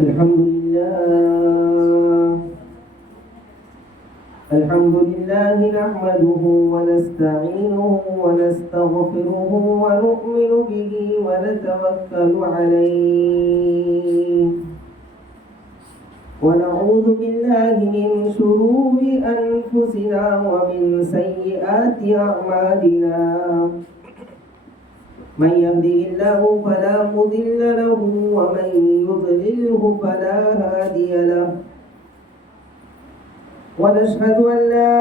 الحمد لله نحمده ونستعينه ونستغفره ونؤمن به ونتوكل عليه ونعوذ بالله من شرور أنفسنا ومن سيئات أعمالنا من يهده الله فلا مضل له ومن يضلله فلا هادي له ونشهد أن لا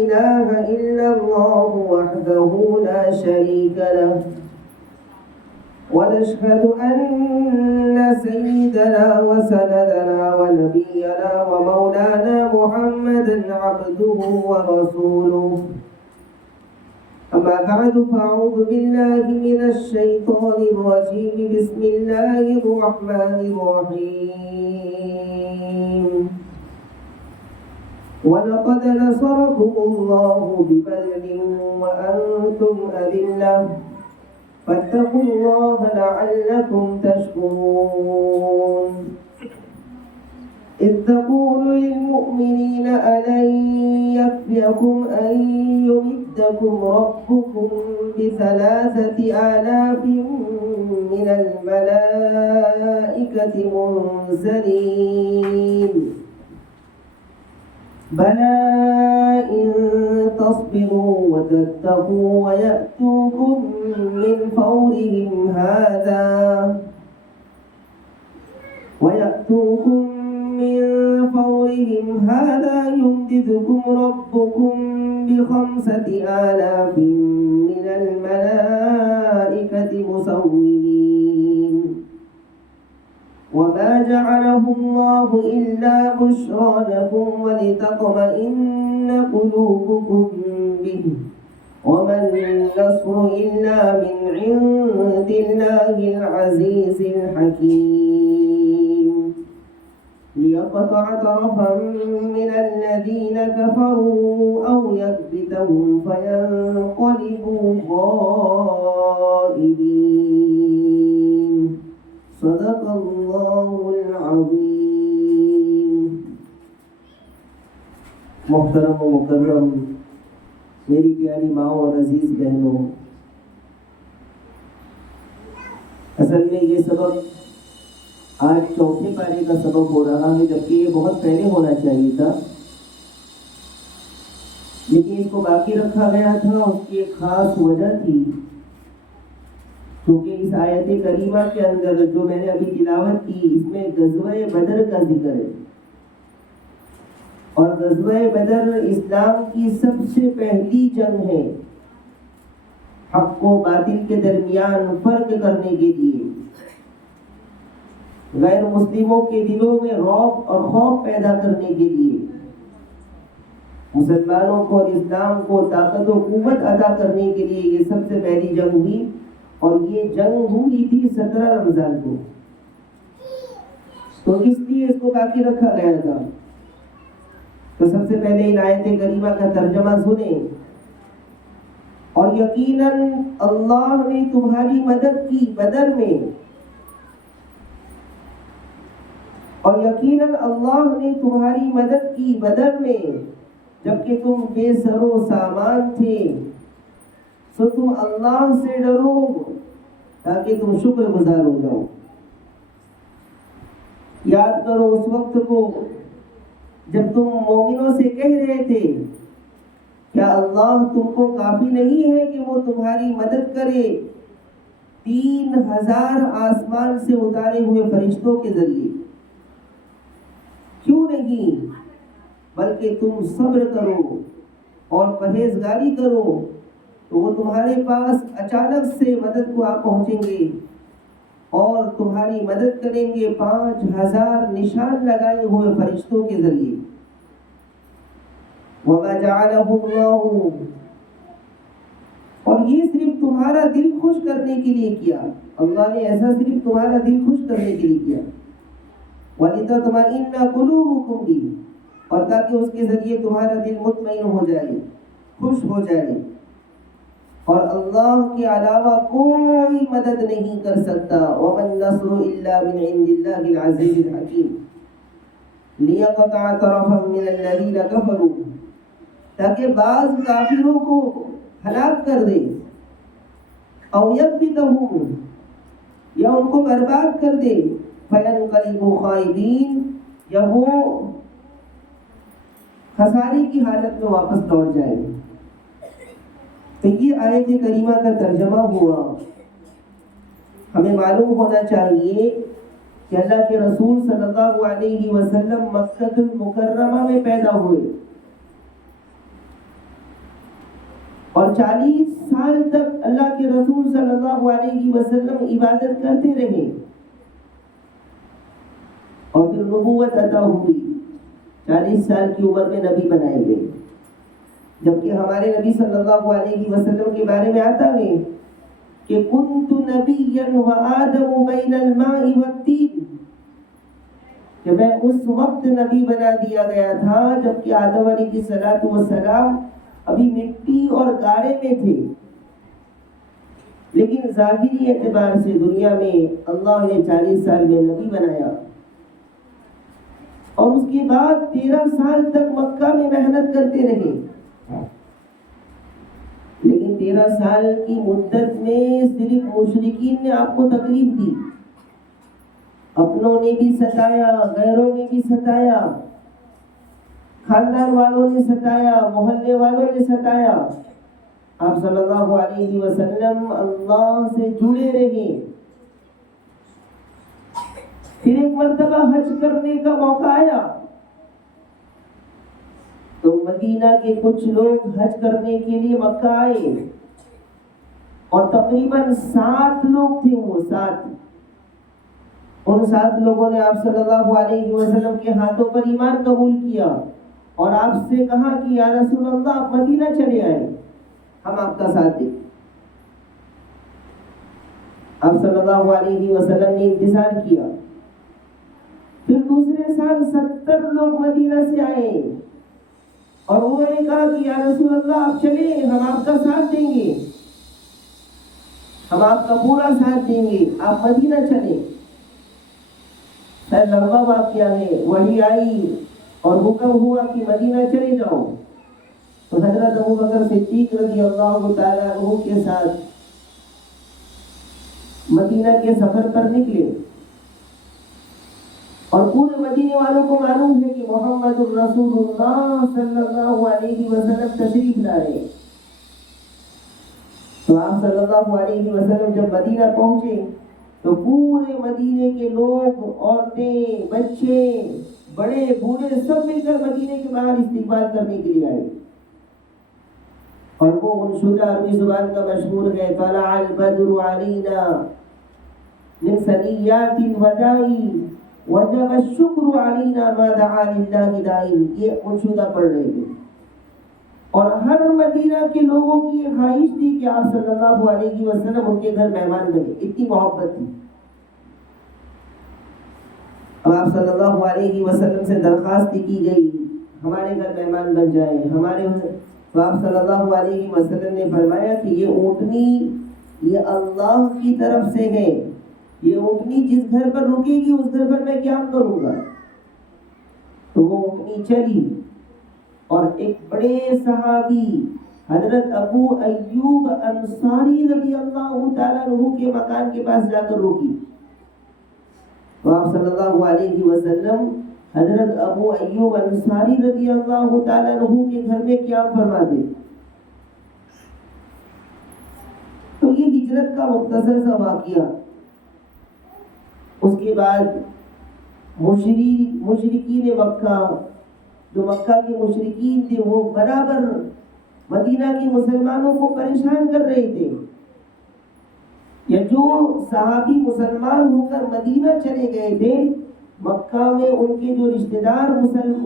إله إلا الله وحده لا شريك له ونشهد أن سيدنا وسندنا ونبينا ومولانا محمدا عبده ورسوله أما بعد فأعوذ بالله من الشيطان الرجيم بسم الله الرحمن الرحيم ولقد نصركم الله ببدر وأنتم أذلة فاتقوا الله لعلكم تشكرون إذ تقول للمؤمنين ألن يكفيكم أن يمدكم ربكم ب3,000 من الملائكة منزلين بلى إن تصبروا وتتقوا ويأتوكم من فورهم هذا يمددكم ربكم ب5,000 من الملائكة مسومين وما جعله الله إلا بشرى لكم ولتطمئن قلوبكم به وما النصر إلا من عند الله العزيز الحكيم ليقطع طرفا من الذين كفروا أو يكبتهم فينقلبوا خائبين صدق اللہ العظیم. محترم و مکرم میری پیاری ماں اور عزیز بہنوں، اصل میں یہ سبق آج چوتھے پارے کا سبق ہو رہا ہے، جبکہ یہ بہت پہلے ہونا چاہیے تھا، لیکن اس کو باقی رکھا گیا تھا. اس کی ایک خاص وجہ تھی، کیونکہ اس آیت کریمہ کے اندر جو میں نے ابھی تلاوت کی، اس میں غزوہ بدر کا ذکر ہے، اور غزوہ بدر اسلام کی سب سے پہلی جنگ ہے حق و باطل کے درمیان فرق کرنے کے لیے، غیر مسلموں کے دلوں میں رعب اور خوف پیدا کرنے کے لیے، مسلمانوں کو اور اسلام کو طاقت و قوت عطا کرنے کے لیے یہ سب سے پہلی جنگ ہوئی. اور یہ جنگ ہوئی تھی 17 رمضان کو. تو اس لیے اس کو باقی رکھا گیا تھا. تو سب سے پہلے ان آیت کریمہ کا ترجمہ سنیں. اور یقیناً اللہ نے تمہاری مدد کی بدر میں، اور یقیناً اللہ نے تمہاری مدد کی بدر میں جبکہ تم بے سر و سامان تھے. تو تم اللہ سے ڈرو تاکہ تم شکر گزار ہو جاؤ. یاد کرو اس وقت کو جب تم مومنوں سے کہہ رہے تھے کیا اللہ تم کو کافی نہیں ہے کہ وہ تمہاری مدد کرے 3,000 آسمان سے اتارے ہوئے فرشتوں کے ذریعے؟ کیوں نہیں؟ بلکہ تم صبر کرو اور پرہیزگاری کرو تو وہ تمہارے پاس اچانک سے مدد کو آ پہنچیں گے اور تمہاری مدد کریں گے 5,000 نشان لگائے ہوئے فرشتوں کے ذریعے. وَمَا جَعَلَهُ اللَّهُ، اور یہ صرف تمہارا دل خوش کرنے کے لیے کیا. اللہ نے ایسا صرف تمہارا دل خوش کرنے کے لیے کیا. وَلِتَطْمَئِنَّ قُلُوبُكُمْ بِهِ، اور تاکہ اس کے ذریعے تمہارا دل مطمئن ہو جائے، خوش ہو جائے. اور اللہ کے علاوہ کوئی مدد نہیں کر سکتا. وَمَا النَّصْرُ إِلَّا مِنْ عِنْدِ اللَّهِ الْعَزِيزِ الْحَكِيمِ لِيَقْطَعَ طَرَفًا مِنَ الَّذِينَ كَفَرُوا، تاکہ بعض کافروں کو ہلاک کر دے. او یکبتہم، یا ان کو برباد کر دے. فَيَنْقَلِبُوا خَائِبِينَ، یا وہ خسارے کی حالت میں واپس لوٹ جائے. تو یہ آیت کریمہ کا ترجمہ ہوا. ہمیں معلوم ہونا چاہیے کہ اللہ کے رسول صلی اللہ علیہ وسلم مکہ المکرمہ میں پیدا ہوئے اور 40 سال تک اللہ کے رسول صلی اللہ علیہ وسلم عبادت کرتے رہے اور پھر نبوت عطا ہوئی. 40 سال کی عمر میں نبی بنائے گئے. جبکہ ہمارے نبی صلی اللہ علیہ وسلم کے بارے میں آتا ہے کہ کنت نبیا وآدم بین الماء والطین، کہ میں اس وقت نبی بنا دیا گیا تھا جبکہ آدم علیہ السلام ابھی مٹی اور گارے میں تھے. لیکن ظاہری اعتبار سے دنیا میں اللہ نے 40 سال میں نبی بنایا اور اس کے بعد 13 سال تک مکہ میں محنت کرتے رہے. لیکن 13 سال کی مدت میں صرف مشرکین نے آپ کو تکلیف دی. اپنوں نے بھی ستایا، غیروں نے بھی ستایا، خاندان والوں نے ستایا، محلے والوں نے ستایا. آپ صلی اللہ علیہ وسلم اللہ سے جڑے رہے. پھر ایک مرتبہ حج کرنے کا موقع آیا تو مدینہ کے کچھ لوگ حج کرنے کے لیے مکہ آئے اور تقریباً 7 لوگ تھے. وہ 7 ان 7 لوگوں نے آپ صلی اللہ علیہ وسلم کے ہاتھوں پر ایمان قبول کیا اور آپ سے کہا کہ یا رسول اللہ آپ مدینہ چلے آئے، ہم آپ کا ساتھ دیں. آپ صلی اللہ علیہ وسلم نے انتظار کیا. پھر دوسرے سال 70 لوگ مدینہ سے آئے اور انہوں نے کہا کہ یا رسول اللہ آپ چلیں، ہم آپ کا ساتھ دیں گے، ہم آپ کا پورا ساتھ دیں گے، آپ مدینہ چلیں. لمبا واقعہ ہے. وحی آئی اور حکم ہوا کہ مدینہ چلے جاؤ. تو حضرت ابوبکر صدیق رضی اللہ تعالیٰ عنہ کے ساتھ مدینہ کے سفر پر نکلے اور پورے مدینے والوں کو معلوم ہے کہ محمد الرسول اللہ صلی اللہ علیہ وسلم تشریف لائے. تو آپ صلی اللہ علیہ وسلم جب مدینہ پہنچے تو پورے مدینے کے لوگ، عورتیں، بچے، بڑے بوڑھے سب مل کر مدینے کے باہر استقبال کرنے کے لیے آئے. اور وہ منشودہ عربی زبان کا مشہور ہے، طلع البدر علینا من ثنیات الوداع وجب الشکر علینا ما دعا للہ داعی. یہ منشودہ پڑھ رہے تھے اور ہر مدینہ کے لوگوں کی یہ خواہش تھی کہ آپ صلی اللہ علیہ وسلم ان کے گھر مہمان بنے. اتنی محبت تھی. اب آپ صلی اللہ علیہ وسلم سے درخواست کی گئی ہمارے گھر مہمان بن جائیں ہمارے. تو آپ صلی اللہ علیہ وسلم نے فرمایا کہ یہ اونٹنی یہ اللہ کی طرف سے ہے، یہ اونٹنی جس گھر پر رکے گی اس گھر پر میں کیا کروں گا. تو وہ اونٹنی چلی اور ایک بڑے صحابی حضرت ابو ایوب انصاری رضی اللہ تعالیٰ عنہ کے مکان کے پاس جا کر روکی. تو آپ صلی اللہ علیہ وسلم حضرت ابو ایوب انصاری رضی اللہ تعالیٰ عنہ کے گھر میں قیام فرما دے. تو یہ ہجرت کا مختصر سا واقعہ. اس کے بعد مشرکین مکہ، جو مکہ کے مشرکین تھے، وہ برابر مدینہ کے مسلمانوں کو پریشان کر رہے تھے. یا جو صحابی مسلمان ہو کر مدینہ چلے گئے تھے، مکہ میں ان کے جو رشتہ دار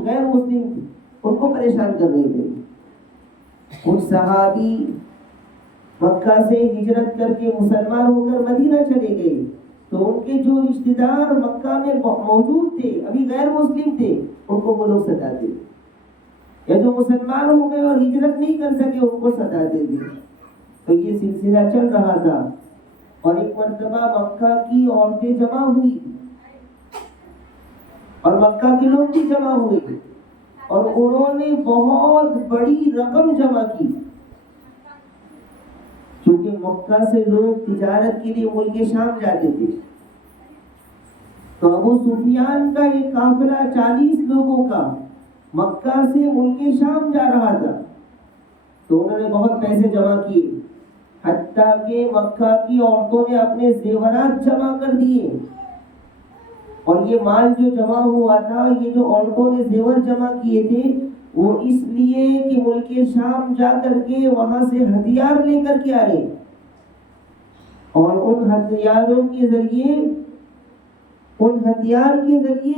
غیر مسلم تھے ان کو پریشان کر رہے تھے. ان صحابی مکہ سے ہجرت کر کے مسلمان ہو کر مدینہ چلے گئے تو ان کے جو رشتہ دار مکہ میں موجود تھے ابھی غیر مسلم تھے ان کو وہ لوگ ستاتے تھے. یا جو مسلمان ہو گئے اور ہجرت نہیں کر سکے ان کو ستاتے تھے. تو یہ سلسلہ چل رہا تھا، اور ایک مرتبہ مکہ کی عورتیں جمع ہوئی اور مکہ کے لوگ بھی جمع ہوئے، اور انہوں نے بہت بڑی رقم جمع کی، کیونکہ مکہ سے لوگ تجارت کے لیے ملک شام جاتے تھے۔ تو ابو سفیان کا ایک قافلہ 40 لوگوں کا مکہ سے ملک شام جا رہا تھا، تو انہوں نے بہت پیسے جمع کیے، حتیٰ کہ مکہ کی عورتوں نے اپنے زیورات جمع کر دیے، اور یہ مال جو جمع ہوا تھا، یہ جو عورتوں نے زیور جمع کیے تھے، وہ اس لیے کہ ملک شام جا کر کے وہاں سے ہتھیار لے کر کے آئے، اور ان ہتھیاروں کے ذریعے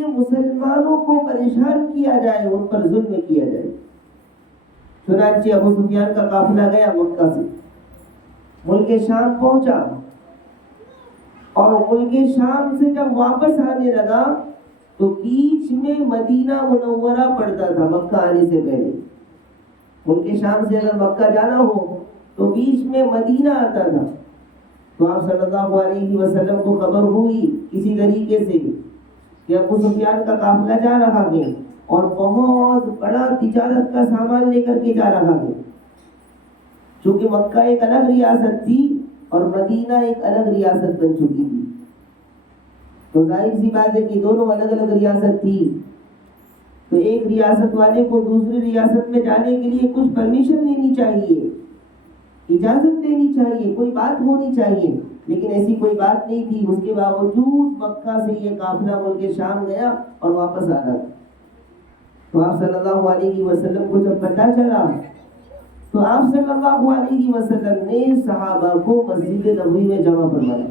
مسلمانوں کو پریشان کیا جائے، ان پر ظلم کیا جائے۔ چنانچہ ابو سفیان کا قافلہ گیا مکہ سے، ملک شام پہنچا، اور ملک شام سے جب واپس آنے لگا تو بیچ میں مدینہ منورہ پڑتا تھا مکہ آنے سے پہلے۔ ملک شام سے اگر مکہ جانا ہو تو بیچ میں مدینہ آتا تھا، تو آپ صلی اللہ علیہ وسلم کو خبر ہوئی کسی طریقے سے کہ ابو سفیان کا قافلہ جا رہا ہے، اور بہت بڑا تجارت کا سامان لے کر کے جا رہا ہے۔ چونکہ مکہ ایک الگ ریاست تھی اور مدینہ ایک الگ ریاست بن چکی تھی، تو ظاہر سی بات ہے کہ دونوں الگ الگ ریاست تھی، تو ایک ریاست والے کو دوسری ریاست میں جانے کے لیے کچھ پرمیشن لینی چاہیے، اجازت لینی چاہیے، کوئی بات ہونی چاہیے، لیکن ایسی کوئی بات نہیں تھی۔ اس کے باوجود مکہ سے یہ قافلہ ملک شام گیا اور واپس آ گیا۔ تو آپ صلی اللہ علیہ وسلم کو جب پتہ چلا تو آپ صلی اللہ علیہ وسلم نے صحابہ کو مسجد نبوی میں جمع فرمایا،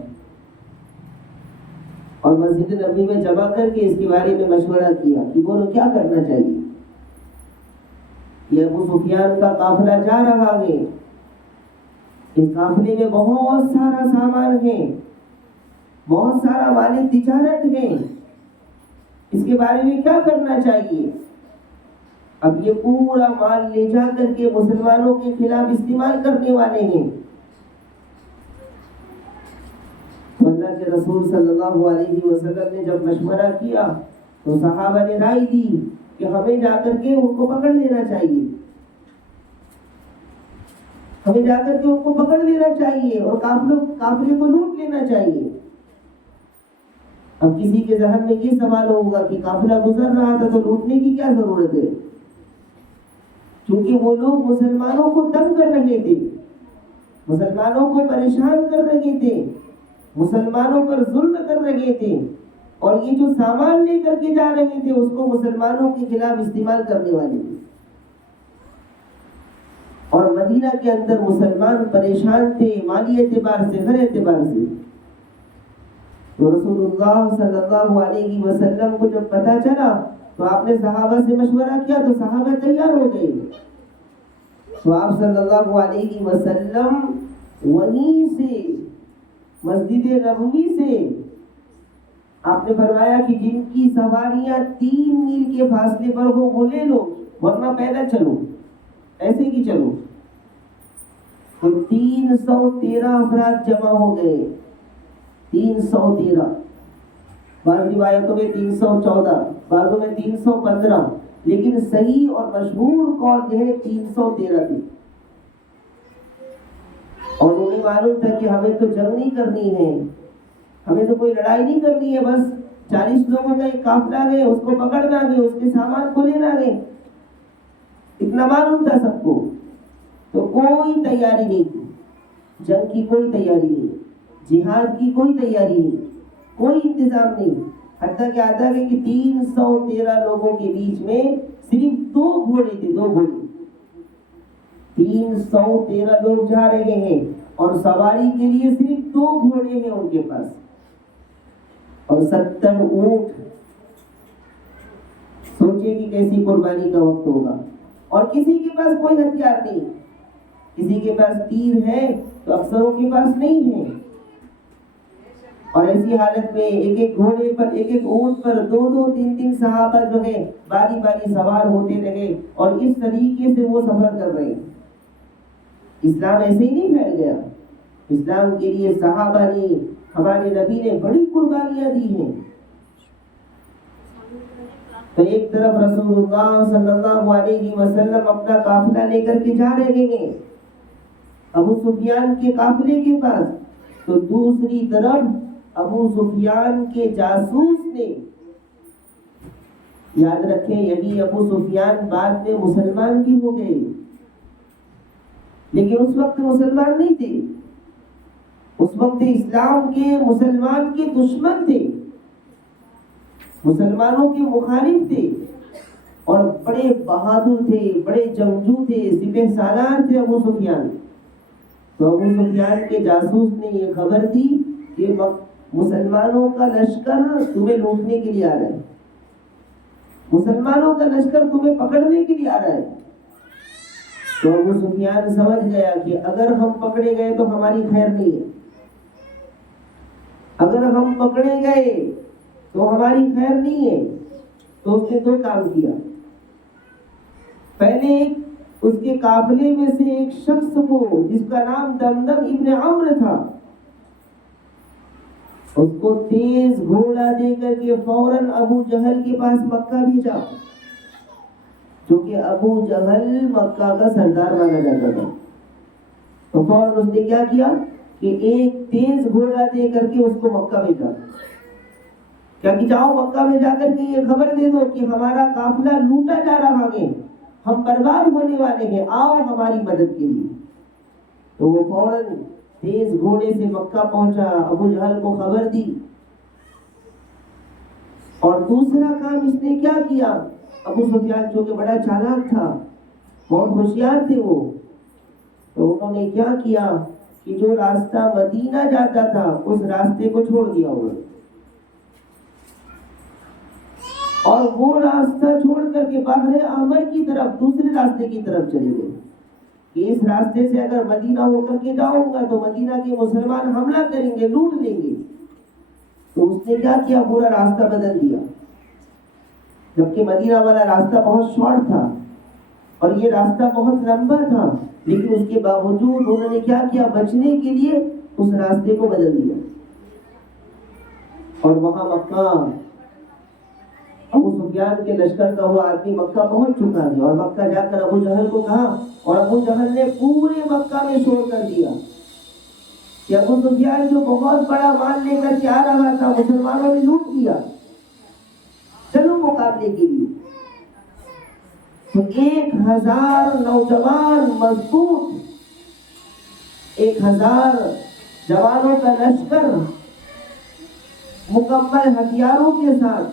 اور مسجد نبوی میں جمع کر کے اس کے بارے میں مشورہ کیا کہ بولو کیا کرنا چاہیے۔ یہ ابو سفیان کا قافلہ جا رہا ہے، اس قافلے میں بہت سارا سامان ہے، بہت سارا مال تجارت ہے، اس کے بارے میں کیا کرنا چاہیے؟ اب یہ پورا مال لے جا کر کے مسلمانوں کے خلاف استعمال کرنے والے ہیں۔ اللہ کے رسول صلی اللہ علیہ وسلم نے جب مشورہ کیا تو صحابہ نے رائے دی کہ ہمیں جا کر کے ان کو پکڑ لینا چاہیے، ہمیں جا کر کے ان کو پکڑ لینا چاہیے اور قافلے کو لوٹ لینا چاہیے۔ اب کسی کے ذہن میں یہ سوال ہوگا کہ قافلہ گزر رہا تھا تو لوٹنے کی کیا ضرورت ہے؟ کیونکہ وہ لوگ مسلمانوں کو تنگ کر رہے تھے، مسلمانوں کو پریشان کر رہے تھے، مسلمانوں پر ظلم کر رہے تھے، اور یہ جو سامان لے کر کے جا رہے تھے اس کو مسلمانوں کے خلاف استعمال کرنے والے تھے، اور مدینہ کے اندر مسلمان پریشان تھے مالی اعتبار سے، ہر اعتبار سے۔ تو رسول اللہ صلی اللہ علیہ وسلم کو جب پتہ چلا تو آپ نے صحابہ سے مشورہ کیا، تو صحابہ تیار ہو گئے۔ تو آپ صلی اللہ علیہ وسلم وہیں سے مسجد نبوی سے آپ نے فرمایا کہ جن کی سواریاں 3 میل کے فاصلے پر ہو وہ لے لو، ورنہ پیدل چلو، ایسے ہی چلو۔ تو 313 افراد جمع ہو گئے، 313، بعض روایتوں میں 314، بعضوں میں 315، لیکن صحیح اور مشہور قول یہ ہے 313 تھی۔ اور انہیں معلوم تھا کہ ہمیں تو جنگ نہیں کرنی ہے، ہمیں تو کوئی لڑائی نہیں کرنی ہے، بس 40 لوگوں کا ایک قافلہ گئے، اس کو پکڑنا گئے، اس کے سامان کو لینا گئے، اتنا معلوم تھا سب کو۔ تو کوئی تیاری نہیں تھی، جنگ کی کوئی تیاری نہیں، جہاد کی کوئی تیاری نہیں، کوئی انتظام نہیں، حتیٰ کہ آتا ہے کہ 313 لوگوں کے بیچ میں صرف 2 گھوڑے تھے، 2 گھوڑے، 313 لوگ جا رہے ہیں اور سواری کے لیے صرف 2 گھوڑے ہیں ان کے پاس، اور 70 اونٹ۔ سوچئے کہ کیسی قربانی کا وقت ہوگا، اور کسی کے پاس کوئی ہتھیار نہیں، کسی کے پاس تیر ہے تو اکثروں کے پاس نہیں ہے، اور ایسی حالت میں ایک ایک گھوڑے پر، ایک ایک اونٹ پر 2-2 3-3 صحابہ جو ہے باری باری سوار ہوتے رہے، اور اس طریقے سے وہ سفر کر رہے ہیں۔ اسلام ایسے ہی نہیں پھیل گیا. اسلام کے لیے صحابہ نے، ہمارے نبی نے بڑی قربانیاں دی ہیں. تو ایک طرف رسول اللہ صلی اللہ علیہ وسلم اپنا قافلہ لے کر کے جا رہے ہیں ابو سفیان کے قافلے کے پاس، تو دوسری طرف ابو سفیان کے جاسوس نے، یاد رکھیں یہی ابو سفیان بعد میں مسلمان بھی ہو گئے، لیکن اس وقت مسلمان نہیں تھے. اس وقت اسلام کے مسلمان کے دشمن تھے، مسلمانوں کے مخالف تھے، اور بڑے بہادر تھے، بڑے جنگجو تھے، سپہ سالار تھے ابو سفیان. تو ابو سفیان کے جاسوس نے یہ خبر دی کہ مسلمانوں کا لشکر تمہیں لوٹنے کے لیے آ رہا ہے، مسلمانوں کا لشکر تمہیں پکڑنے کے لیے آ رہا ہے. تو ابو سفیان سمجھ گیا کہ اگر ہم پکڑے گئے تو ہماری خیر نہیں ہے، اگر ہم پکڑے گئے تو ہماری خیر نہیں ہے. تو اس نے دو کام کیا. پہلے اس کے قافلے میں سے ایک شخص کو جس کا نام دمدم ابن عمرو تھا، اس کو تیز گھوڑا دے کر کے فوراً ابو جہل کے پاس مکہ بھیجا، کیونکہ ابو جہل مکہ کا سردار مانا جاتا تھا. تو فوراً اس نے کیا کیا کہ ایک تیز گھوڑا دے کر کے اس کو مکہ بھیجا. کیا کہ جاؤ مکہ میں جا کر کے یہ خبر دے دو کہ ہمارا قافلہ لوٹا جا رہا ہے، ہم برباد ہونے والے ہیں، آؤ ہماری مدد کے لیے. تو وہ فوراً تیز گھوڑے سے مکہ پہنچا، ابو جہل کو خبر دی. اور دوسرا کام اس نے کیا کیا، ابو سفیان چونکہ بڑا چالاک تھا، بہت ہوشیار تھے وہ، تو انہوں نے کیا کیا کہ جو راستہ مدینہ جاتا تھا اس راستے کو چھوڑ دیا انہوں نے، اور وہ راستہ چھوڑ کر کے بحر احمر کی طرف دوسرے راستے کی طرف چلے گئے کہ اس راستے سے اگر مدینہ ہو کر کے جاؤں گا تو مدینہ کے مسلمان حملہ کریں گے، لوٹ لیں گے. تو اس نے کیا کیا، پورا راستہ بدل دیا، جبکہ مدینہ والا راستہ بہت شارٹ تھا اور یہ راستہ بہت لمبا تھا، لیکن اس کے باوجود انہوں نے کیا کیا، بچنے کے لیے اس راستے کو بدل دیا. اور وہاں مکہ، ابو سفیان کے لشکر کا وہ آدمی مکہ پہنچ چکا ہے، اور مکہ جا کر ابو جہل کو کہا، اور ابو جہل نے پورے مکہ میں شور کر دیا کہ ابو سفیان جو بہت بڑا مال لے کر کے آ رہا تھا مسلمانوں نے لوٹ لیا، چلو مقابلے کے لیے. تو 1000 نوجوان مضبوط، 1000 جوانوں کا لشکر مکمل ہتھیاروں کے ساتھ،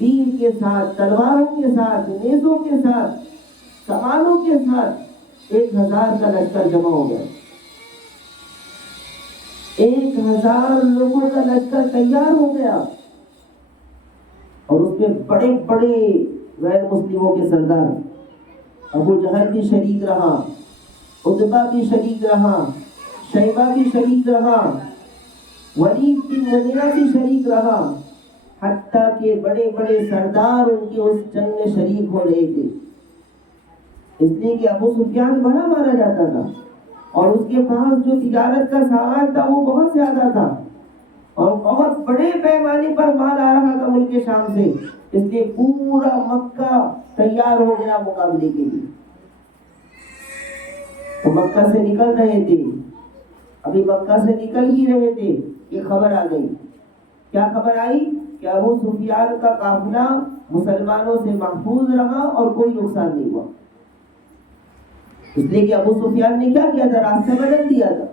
تیر کے ساتھ، تلواروں کے ساتھ، نیزوں کے ساتھ، کمانوں کے ساتھ 1000 کا لشکر جمع ہو گیا. 1000 لوگوں کا لشکر تیار ہو گیا، اور اس میں بڑے بڑے غیر مسلموں کے سردار، ابو جہل بھی شریک رہا، عتبہ بھی شریک رہا، شیبہ بھی شریک رہا، ولید بن مغیرہ بھی شریک رہا، حتیٰ کہ بڑے بڑے سردار ان کے اس جنگ میں شریک ہو رہے تھے. اس لیے کہ ابو سفیان بڑا مانا جاتا تھا، اور اس کے پاس جو تجارت کا سامان تھا وہ بہت زیادہ تھا، اور بہت بڑے پیمانے پر مال آ رہا تھا ملک شام سے. اس لیے پورا مکہ تیار ہو گیا مقابلے کے لیے. تو مکہ سے نکل رہے تھے، ابھی مکہ سے نکل ہی رہے تھے کہ خبر آ گئی. کیا خبر آئی کہ ابو سفیان کا قافلہ مسلمانوں سے محفوظ رہا اور کوئی نقصان نہیں ہوا. اس لیے کہ ابو سفیان نے کیا کیا تھا، راستہ بدل دیا تھا.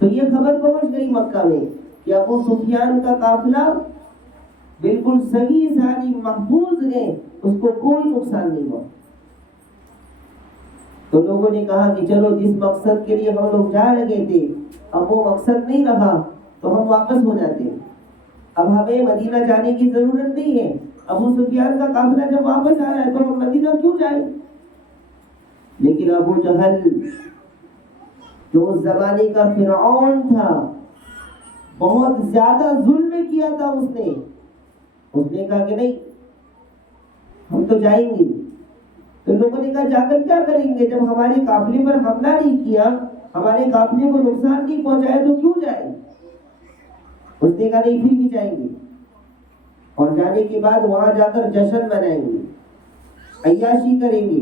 تو یہ خبر پہنچ گئی مکہ میں کہ ابو سفیان کا قافلہ بالکل صحیح سالم محفوظ ہے، اس کو کوئی نقصان نہیں ہوا. تو لوگوں نے کہا کہ چلو جس مقصد کے لیے ہم لوگ جا رہے تھے اب وہ مقصد نہیں رہا تو ہم واپس ہو جاتے ہیں، اب ہمیں مدینہ جانے کی ضرورت نہیں ہے. ابو سفیان کا قافلہ جب واپس آ رہا ہے تو ہم مدینہ کیوں جائیں. لیکن ابو جہل جو اس زمانے کا فرعون تھا، بہت زیادہ ظلم کیا تھا اس نے کہا کہ نہیں، ہم تو جائیں گے. تو لوگوں نے کہا جا کر کیا کریں گے؟ جب ہمارے قافلے پر حملہ نہیں کیا، ہمارے قافلے کو نقصان نہیں پہنچایا تو کیوں جائیں؟ اس نے کہا نہیں، پھر بھی جائیں گے، اور جانے کے بعد وہاں جا کر جشن منائیں گے، عیاشی کریں گے۔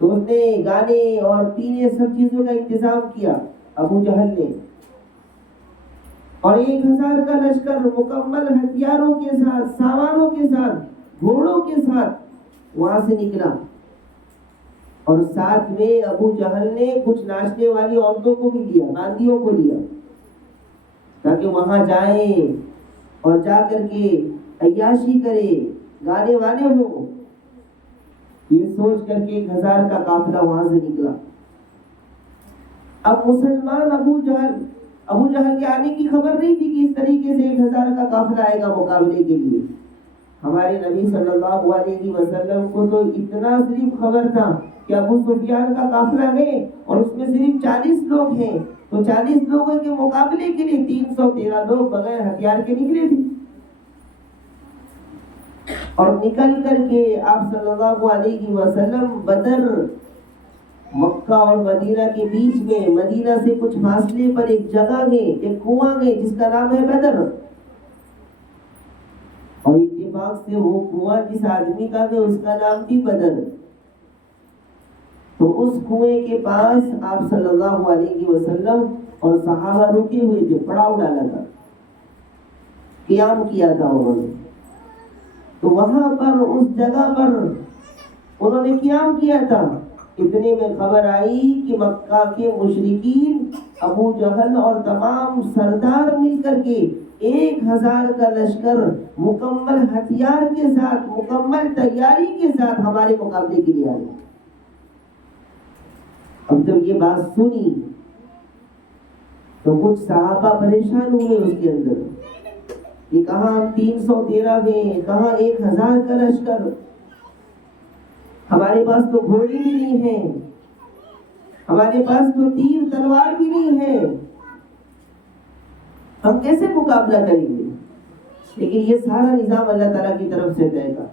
تو اس نے گانے اور پینے سب چیزوں کا انتظام کیا ابو جہل نے، اور 1000 کا لشکر مکمل ہتھیاروں کے ساتھ، ساواروں کے ساتھ، گھوڑوں کے ساتھ وہاں سے نکلا، اور ساتھ میں ابو جہل نے کچھ ناچنے والی عورتوں کو بھی لیا، باندیوں کو لیا، تاکہ وہاں جائیں اور جا کر کے عیاشی کرے، گانے وانے ہو۔ یہ سوچ کر کے 1000 کا قافلہ وہاں سے نکلا۔ اب مسلمان ابو جہل کے آنے کی خبر نہیں تھی کہ اس طریقے سے 1000 کا قافلہ آئے گا مقابلے کے لیے۔ ہمارے نبی صلی اللہ علیہ وسلم کو تو اتنا صرف خبر تھا کہ ابو سفیان کا قافلہ ہے اور اس میں صرف 40 لوگ ہیں، تو 40 لوگوں کے مقابلے کے لیے 313 لوگ بغیر ہتھیار کے نکلے تھے، اور نکل کر کے آپ صلی اللہ علیہ وسلم بدر، مکہ اور مدینہ کے بیچ میں، مدینہ سے کچھ فاصلے پر ایک جگہ ہے، ایک کنواں ہے جس کا نام ہے بدر، اور اتفاق سے وہ کنواں جس آدمی کا ہے اس کا نام بھی بدر۔ تو اس کنویں کے پاس آپ صلی اللہ علیہ وسلم اور صحابہ رکے ہوئے تھے، پڑاؤ ڈالا تھا، قیام کیا تھا انہوں نے۔ تو وہاں پر اس جگہ پر انہوں نے قیام کیا تھا۔ اتنے میں خبر آئی کہ مکہ کے مشرکین ابو جہل اور تمام سردار مل کر کے 1000 کا لشکر مکمل ہتھیار کے ساتھ، مکمل تیاری کے ساتھ ہمارے مقابلے کے لیے آئے۔ اب جب یہ بات سنی تو کچھ صحابہ پریشان ہوئے اس کے اندر کہ کہاں ہم 313 ہیں، کہاں 1000 کا لشکر، ہمارے پاس تو گھوڑے بھی نہیں ہیں، ہمارے پاس تو تیر تلوار بھی نہیں ہے، ہم کیسے مقابلہ کریں گے؟ لیکن یہ سارا نظام اللہ تعالیٰ کی طرف سے طے تھا۔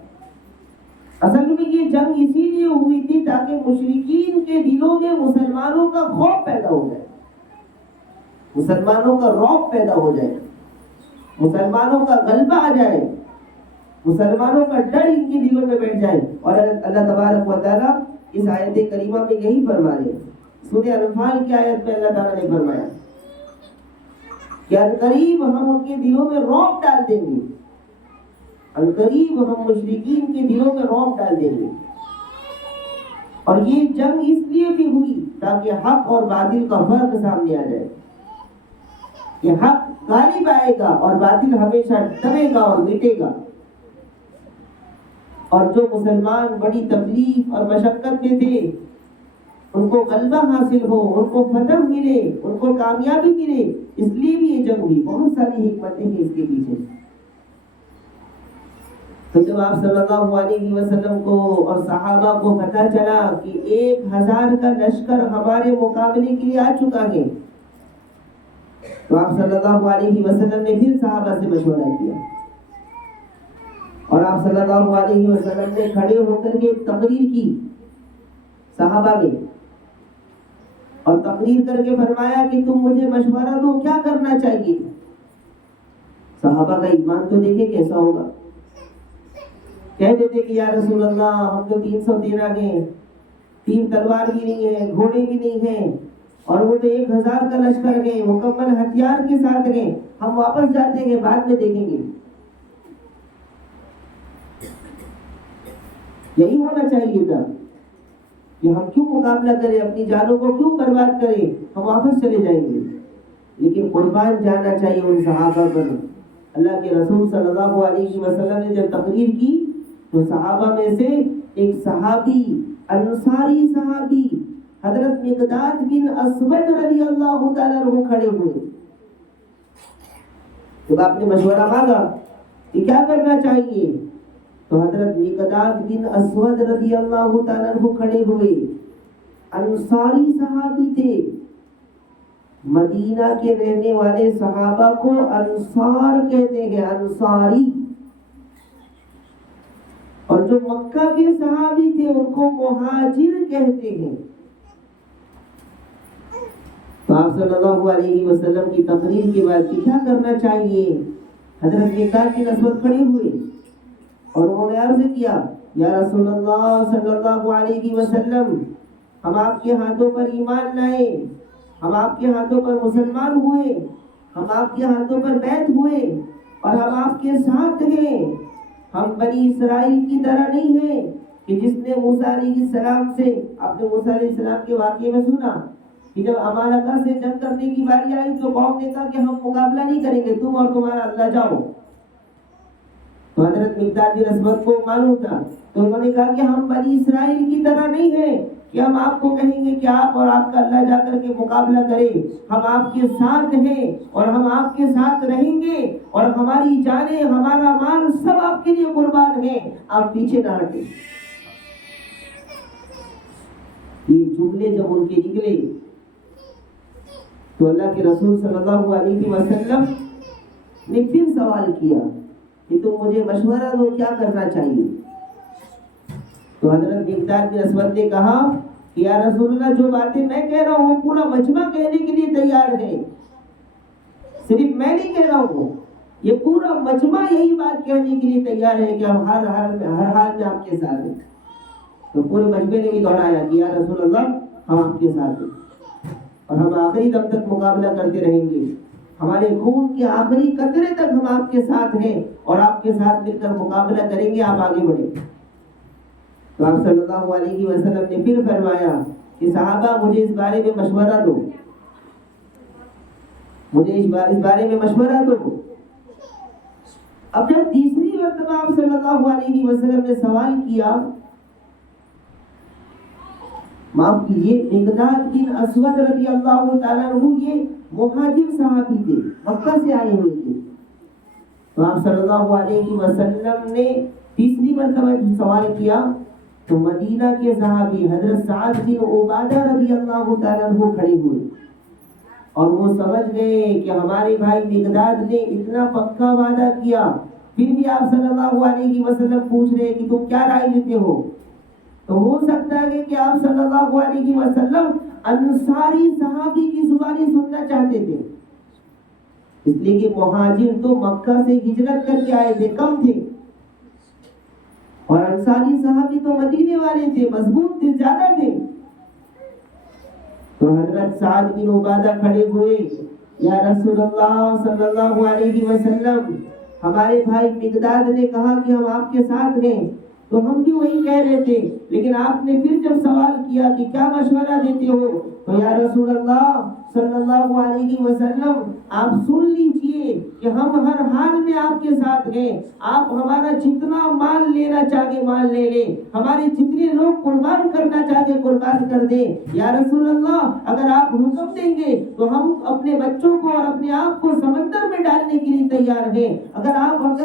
اصل میں یہ جنگ اسی لیے ہوئی تھی تاکہ مشرکین کے دلوں میں مسلمانوں کا خوف پیدا ہو جائے، مسلمانوں کا رعب پیدا ہو جائے، مسلمانوں کا غلبہ آ جائے، مسلمانوں کا ڈر ان کے دلوں میں بیٹھ جائے۔ اور اللہ تبارک و تعالیٰ اس آیت کریمہ میں یہی فرما رہے ہیں۔ سورہ انفال کی آیت میں اللہ تعالیٰ نے فرمایا کہ عنقریب ہم ان کے دلوں میں رعب ڈال دیں گے، عنقریب ہم مشرکین کے دلوں میں رعب ڈال دیں گے۔ اور یہ جنگ اس لیے بھی ہوئی تاکہ حق اور باطل کا فرق سامنے آ جائے، کہ حق غالب آئے گا اور باطل ہمیشہ دبے گا اور مٹے گا، اور جو مسلمان بڑی تکلیف اور مشقت میں تھے ان کو غلبہ حاصل ہو، ان کو فتح ملے، ان کو کامیابی ملے، اس لیے بھی یہ جنگ ہوئی۔ بہت ساری حکمتیں ہیں اس کے پیچھے۔ تو جب آپ صلی اللہ علیہ وسلم کو اور صحابہ کو پتہ چلا کہ 1000 کا لشکر ہمارے مقابلے کے لیے آ چکا ہے، تو آپ صلی اللہ علیہ وسلم نے پھر صحابہ سے مشورہ کیا، اور آپ صلی اللہ علیہ وسلم نے کھڑے ہو کر کے تقریر کی صحابہ میں، اور تقریر کر کے فرمایا کہ تم مجھے مشورہ دو، کیا کرنا چاہیے؟ صحابہ کا ایمان تو دیکھے کیسا ہوگا۔ کہہ دیتے کہ یا رسول اللہ ہم تو 313 ہیں، تیر تلوار بھی نہیں ہے، گھوڑے بھی نہیں ہیں، اور وہ تو 1000 کا لشکر ہے، مکمل ہتھیار کے ساتھ ہیں، ہم واپس جاتے ہیں، بعد میں دیکھیں گے۔ یہی ہونا چاہیے تھا کہ ہم کیوں مقابلہ کریں، اپنی جانوں کو کیوں برباد کریں، ہم واپس چلے جائیں گے۔ لیکن قربان جانا چاہیے ان صحابہ پر۔ اللہ کے رسول صلی اللہ علیہ وسلم نے جب تقریر کی تو صحابہ میں سے ایک صحابی، انصاری صحابی حضرت مقداد بن اسود رضی اللہ تعالیٰ عنہ کھڑے ہوئے۔ جب آپ نے مشورہ مانگا کہ کیا کرنا چاہیے، تو حضرت مقداد بن اسود رضی اللہ تعالیٰ عنہ کھڑے ہوئے۔ انصاری صحابی تھے، مدینہ کے رہنے والے صحابہ کو انصار کہتے ہیں، انصاری۔ اور جو مکہ کے صحابی تھے ان کو مہاجر کہتے ہیں۔ تو آپ صلی اللہ علیہ وسلم کی تقریر کے بعد کیا کرنا چاہیے؟ حضرت مقداد بن اسود کھڑے ہوئے اور انہوں نے عرض کیا، یا رسول اللہ صلی اللہ علیہ وسلم، ہم آپ کے ہاتھوں پر ایمان لائے، ہم آپ کے ہاتھوں پر مسلمان ہوئے، ہم آپ کے ہاتھوں پر بیعت ہوئے اور ہم آپ کے ساتھ ہیں۔ ہم بنی اسرائیل کی طرح نہیں ہیں کہ جس نے موسیٰ علیہ السلام سے، آپ نے موسیٰ علیہ السلام کے واقعے میں سنا کہ جب عمالقہ سے جنگ کرنے کی باری آئی تو قوم نے کہا کہ ہم مقابلہ نہیں کریں گے، تم اور تمہارا اللہ جاؤ۔ تو حضرت مقداد بن اسود کو معلوم تھا، تو انہوں نے کہا کہ ہم بنی اسرائیل کی طرح نہیں ہیں کہ ہم آپ کو کہیں گے کہ آپ اور آپ کا اللہ جا کر کے مقابلہ کریں۔ ہم آپ کے ساتھ ہیں اور ہم آپ کے ساتھ رہیں گے اور ہماری جانیں، ہمارا مال سب آپ کے لیے قربان ہے، آپ پیچھے نہ ہٹیں۔ یہ جملے جب ان کے نکلے تو اللہ کے رسول صلی اللہ علیہ وسلم نے پھر سوال کیا کہ تم مجھے مشورہ دو، کیا کرنا چاہیے؟ تو حضرت مقداد بن اسود نے کہا کہ یا رسول اللہ، جو باتیں میں کہہ رہا ہوں پورا مجمع کہنے کے لیے تیار ہے، صرف میں نہیں کہہ رہا ہوں، یہ پورا مجمع یہی بات کہنے کے لیے تیار ہے کہ ہم ہر حال میں آپ کے ساتھ ہیں۔ تو پورے مجمع نے بھی دوہرایا کہ یا رسول اللہ، ہم آپ کے ساتھ ہیں اور ہم آخری دم تک مقابلہ کرتے رہیں گے، ہمارے خون کے آخری قطرے تک ہم آپ کے ساتھ ہیں اور آپ کے ساتھ مل کر مقابلہ کریں گے، آپ آگے بڑھیں۔ تو آپ صلی اللہ علیہ وسلم نے پھر فرمایا کہ صحابہ مجھے اس بارے میں مشورہ دو، مجھے اس بارے میں مشورہ دو۔ اب جب تیسری مرتبہ آپ صلی اللہ علیہ وسلم نے سوال کیا، معاف کیجیے، مقداد بن اسود رضی اللہ تعالیٰ عنہ یہ مہاجر صحابی تھے، مکہ سے آئے ہوئے تھے۔ تو آپ صلی اللہ علیہ وسلم نے تیسری مرتبہ سوال کیا تو مدینہ کے صحابی حضرت سعد بن عبادہ رضی اللہ تعالیٰ عنہ کھڑے ہوئے اور وہ سمجھ گئے کہ ہمارے بھائی مقداد نے اتنا پکا وعدہ کیا، پھر بھی آپ صلی اللہ علیہ وسلم پوچھ رہے کہ تم کیا رائے دیتے ہو؟ تو ہو سکتا ہے کہ آپ صلی اللہ علیہ وسلم انصاری صحابی کی زبانی سننا چاہتے تھے، اس لیے کہ مہاجر تو مکہ سے ہجرت کر کے آئے تھے، کم تھے، اور انصاری صحابی تو مدینے والے تھے، مضبوط تھے، زیادہ تھے۔ تو حضرت سعد بن عبادہ کھڑے ہوئے، یا رسول اللہ صلی اللہ علیہ وسلم، ہمارے بھائی مقداد نے کہا کہ ہم آپ کے ساتھ ہیں، تو ہم بھی وہی کہہ رہے تھے، لیکن آپ نے پھر جب سوال کیا کہ کیا مشورہ دیتے ہو، تو یا رسول اللہ صلی اللہ علیہ وسلم، آپ سن لیجئے کہ ہم ہر حال میں آپ کے ساتھ ہیں، آپ ہمارا جتنا مال لینا چاہے مال لے لیں، ہمارے جتنے لوگ قربان کرنا چاہے قربان کر دیں، یا رسول اللہ اگر آپ حکم دیں گے تو ہم اپنے بچوں کو اور اپنے آپ کو سمندر میں ڈالنے کے لیے تیار ہیں، اگر حکم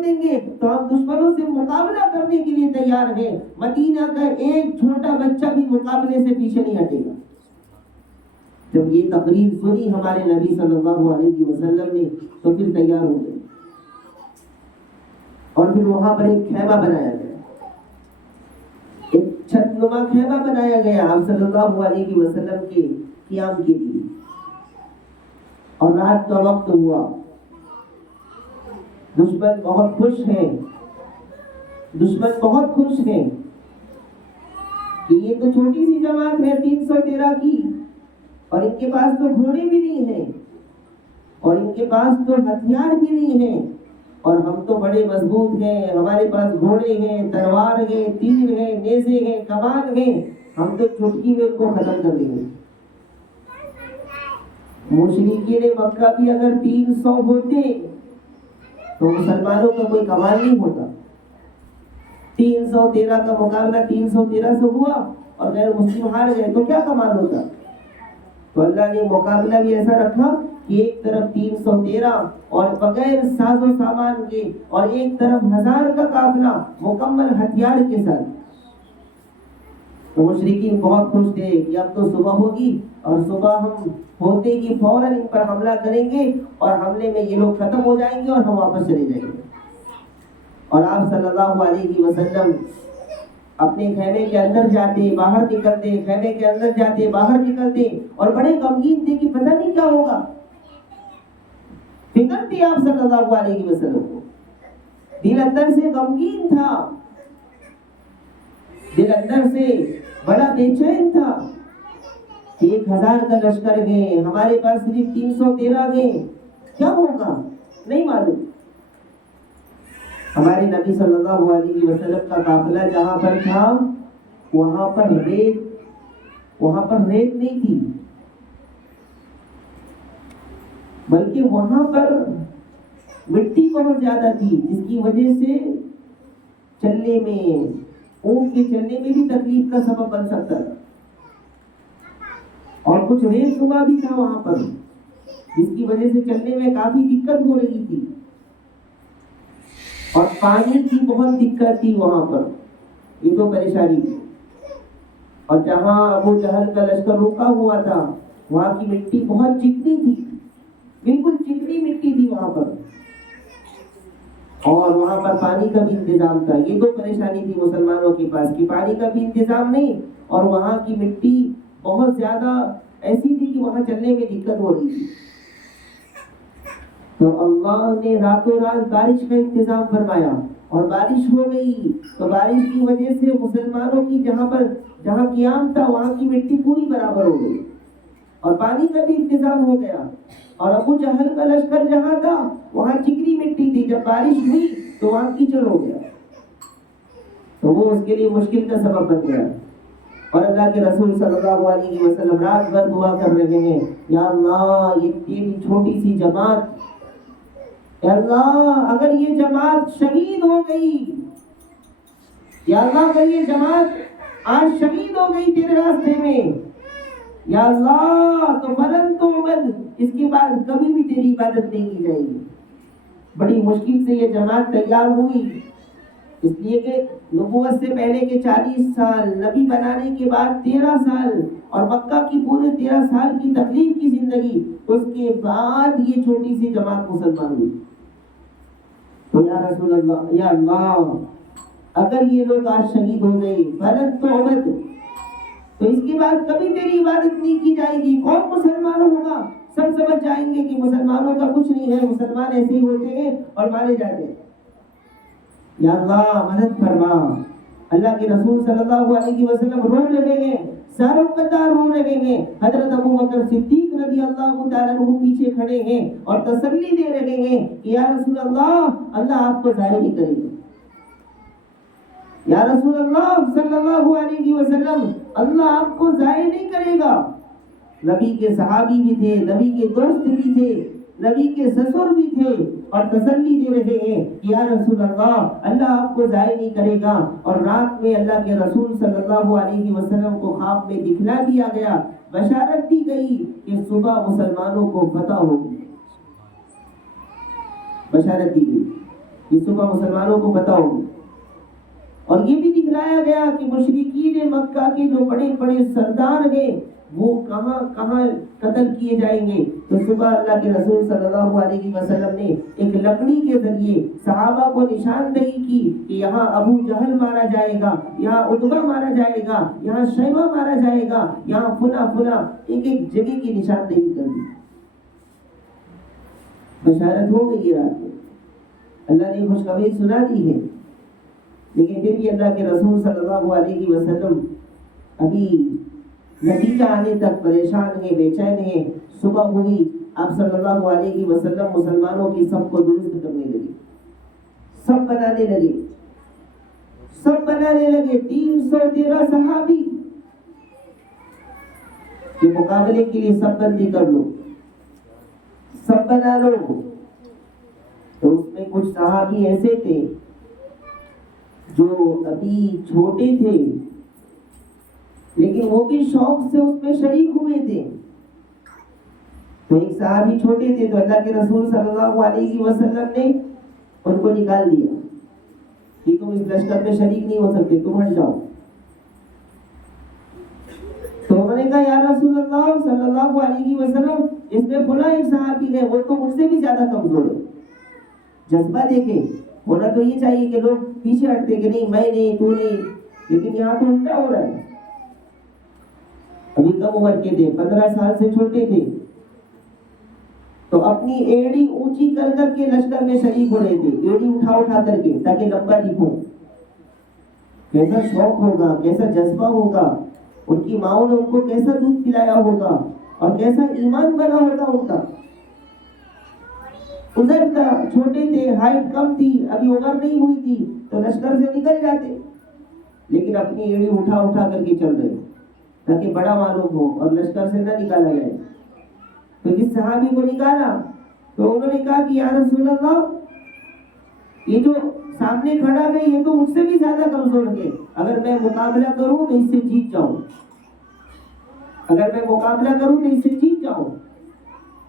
دیں گے تو ہم دشمنوں سے مقابلہ کرنے کے لیے تیار ہیں، مدینہ کا ایک چھوٹا بچہ بھی مقابلے سے پیچھے نہیں ہٹے گا۔ جب یہ تقریر سنی ہمارے نبی صلی اللہ علیہ وسلم نے تو پھر تیار ہو گئے اور پھر وہاں پر ایک خیمہ بنایا گیا، ایک چھت نما خیمہ بنایا گیا آپ صلی اللہ علیہ وسلم کے قیام کے لیے، اور رات کا وقت ہوا، دشمن بہت خوش ہیں، دشمن بہت خوش ہیں کہ یہ تو چھوٹی سی جماعت ہے 313 کی، اور ان کے پاس تو گھوڑے بھی نہیں ہیں اور ان کے پاس تو ہتھیار بھی نہیں ہیں، اور ہم تو بڑے مضبوط ہیں، ہمارے پاس گھوڑے ہیں، تلوار ہیں، تیر ہیں، نیزے ہیں، کمان ہیں، ہم تو چٹکی میں ان کو ختم کر دیں گے۔ مشرکین مکہ بھی اگر 300 ہوتے تو مسلمانوں کا کوئی کمال نہیں ہوتا۔ 313 کا مقابلہ 313 سے ہوا اور غیر مسلم ہار گئے تو کیا کمال ہوتا؟ تو اللہ نے مقابلہ بھی ایسا رکھا کہ ایک طرف 313 اور بغیر ساز و سامان کے، اور ایک طرف 1000 کا قافلہ مکمل ہتھیار کے ساتھ۔ تو مشرکین بہت خوش تھے کہ اب تو صبح ہوگی اور صبح ہم ہوتے ہی فوراً ان پر حملہ کریں گے اور حملے میں یہ لوگ ختم ہو جائیں گے اور ہم واپس چلے جائیں گے۔ اور آپ صلی اللہ علیہ وسلم اپنے خیمے کے اندر جاتے باہر نکلتے، خیمے کے اندر جاتے باہر نکلتے، اور بڑے غمگین تھے کہ پتہ نہیں کیا ہوگا. فکر تھی آپ صلی اللہ علیہ وسلم کو، دل اندر سے غمگین تھا، دل اندر سے بڑا بے چین تھا. 1000 کا لشکر گئے، ہمارے پاس صرف 313 گئے، کیا ہوگا نہیں معلوم. ہمارے نبی صلی اللہ علیہ وسلم کا قافلہ جہاں پر تھا وہاں پر ریت نہیں تھی، بلکہ وہاں پر مٹی بہت زیادہ تھی، جس کی وجہ سے چلنے میں، اونٹ کے چلنے میں بھی تکلیف کا سبب بن سکتا تھا. اور کچھ ریت نما بھی تھا وہاں پر، جس کی وجہ سے چلنے میں کافی دقت ہو رہی تھی. اور پانی کی بہت دقت تھی وہاں پر، یہ تو پریشانی تھی. اور جہاں ابو جہل کا لشکر رکا ہوا تھا وہاں کی مٹی بہت چکنی تھی، بالکل چکنی مٹی تھی وہاں پر، اور وہاں پر پانی کا بھی انتظام تھا. یہ تو پریشانی تھی مسلمانوں کے پاس کہ پانی کا بھی انتظام نہیں، اور وہاں کی مٹی بہت زیادہ ایسی تھی کہ وہاں چلنے میں دقت ہو رہی تھی. تو اللہ نے راتوں رات بارش کا انتظام فرمایا، اور بارش ہو گئی. تو بارش کی وجہ سے مسلمانوں کی جہاں قیام تھا وہاں کی مٹی پوری برابر ہو گئی، اور پانی کا بھی انتظام ہو گیا. اور ابو جہل کا لشکر جہاں تھا وہاں چکنی مٹی تھی، جب بارش ہوئی تو وہاں کیچڑ ہو گیا، تو وہ اس کے لیے مشکل کا سبب بن گیا. اور اللہ کے رسول صلی اللہ علیہ وسلم رات بھر دعا کر رہے ہیں، یا اللہ یہ تیری چھوٹی سی جماعت، یا اللہ اگر یہ جماعت شہید ہو گئی، یا اللہ اگر یہ جماعت آج شہید ہو گئی تیرے راستے میں، یا اللہ تو فلن تعبد، اس کے بعد کبھی بھی تیری عبادت نہیں کی جائے گی. بڑی مشکل سے یہ جماعت تیار ہوئی، اس لیے کہ نبوت سے پہلے کے 40 سال، نبی بنانے کے بعد 13 سال، اور مکہ کی پورے 13 سال کی تکلیف کی زندگی، اس کے بعد یہ چھوٹی سی جماعت مسلمان ہوئی. تو یا رسول اللہ، یا اللہ اگر یہ لوگ آج شہید ہو گئے فلن تعبد، تو اس کے بعد کبھی تیری عبادت نہیں کی جائے گی. کون مسلمان ہوگا؟ سب سمجھ جائیں گے کہ مسلمانوں کا کچھ نہیں ہے، مسلمان ایسے ہی ہوتے ہیں اور مارے جاتے ہیں. یا اللہ مدد فرما. اللہ کے رسول صلی اللہ علیہ وسلم رو رہے ہیں، ساروں قطار رو رہے ہیں. حضرت ابو بکر صدیق رضی اللہ تعالیٰ عنہ پیچھے کھڑے ہیں اور تسلی دے رہے ہیں کہ یا رسول اللہ، اللہ آپ کو ضائع نہیں کرے گا. یا رسول اللہ صلی اللہ علیہ وسلم، اللہ آپ کو ضائع نہیں کرے گا. نبی کے صحابی بھی تھے، نبی کے دوست بھی تھے، نبی کے سسر بھی تھے، اور تسلی دے رہے ہیں کہ یا رسول اللہ، اللہ آپ کو ضائع نہیں کرے گا. اور رات میں اللہ کے رسول صلی اللہ علیہ وسلم کو خواب میں دکھلا دیا گیا، بشارت دی گئی کہ صبح مسلمانوں کو فتح ہوگی. بشارت دی گئی کہ صبح مسلمانوں کو فتح ہوگی. اور یہ بھی دکھلایا گیا کہ مشرکین مکہ کے جو بڑے بڑے سردار ہیں وہ کہاں کہاں قتل کیے جائیں گے. تو صبح اللہ کے رسول صلی اللہ علیہ وسلم نے ایک لکڑی کے ذریعے صحابہ کو نشاندہی کی کہ یہاں ابو جہل مارا جائے گا، یہاں عتبہ مارا جائے گا، یہاں شیبہ مارا جائے گا، یہاں فلاں فلاں، ایک ایک جگہ کی نشاندہی کر دی. بشارت ہو گئی رات میں، اللہ نے خوشخبری سنا دی ہے. لیکن پھر بھی اللہ کے رسول صلی اللہ علیہ وسلم ابھی نتیجہ آنے تک پریشان ہیں، بے چین ہیں. صبح ہوئی، آپ صلی اللہ علیہ وسلم مسلمانوں کی سب کو درست کرنے لگے، سب بنانے لگے. 313 صحابی کے مقابلے کے لیے سب بندی کر لو، سب بنا لو. تو اس میں کچھ صحابی ایسے تھے جو ابھی چھوٹے تھے لیکن وہ بھی شوق سے اس میں شریک ہوئے تھے. تو ایک صحابی چھوٹے تھے تو اللہ کے رسول صلی اللہ علیہ وسلم نے ان کو نکال دیا کہ تم اس لشکر میں شریک نہیں ہو سکتے، تم ہٹ جاؤ. تو انہوں نے کہا یا رسول اللہ صلی اللہ علیہ وسلم، اس میں فلاں ایک صحابی ہے، وہ تو مجھ سے بھی زیادہ کمزور ہے، جذبہ دیکھیں. ہونا تو یہ چاہیے کہ لوگ پیچھے ہٹتے کہ نہیں میں نہیں تو نہیں، لیکن یہاں تو الٹا ہو رہا ہے. ابھی کم عمر کے تھے، 15 سال سے چھوٹے تھے، تو اپنی ایڑی اونچی کر کر کے لشکر میں شریک ہو رہے تھے، ایڑی اٹھا اٹھا کر کے تاکہ لمبا دکھو. کیسا شوق ہوگا، کیسا جذبہ ہوگا، ان کی ماؤں نے ان کو کیسا دودھ پلایا ہوگا اور کیسا ایمان بنا ہوگا ان کا. ادھر تھا، چھوٹے تھے، ہائٹ کم تھی، ابھی عمر نہیں ہوئی تھی، تو لشکر سے نکل جاتے، لیکن اپنی ایڑی اٹھا اٹھا کر کے چل رہے تاکہ بڑا معلوم ہو اور لشکر سے نہ نکالا جائے. تو جس صحابی کو نکالا تو انہوں نے کہا کہ یا رسول اللہ، یہ جو سامنے کھڑا ہے یہ تو مجھ سے بھی زیادہ کمزور ہے، اگر میں مقابلہ کروں تو اس سے جیت جاؤں، اگر میں مقابلہ کروں تو اس سے جیت جاؤں.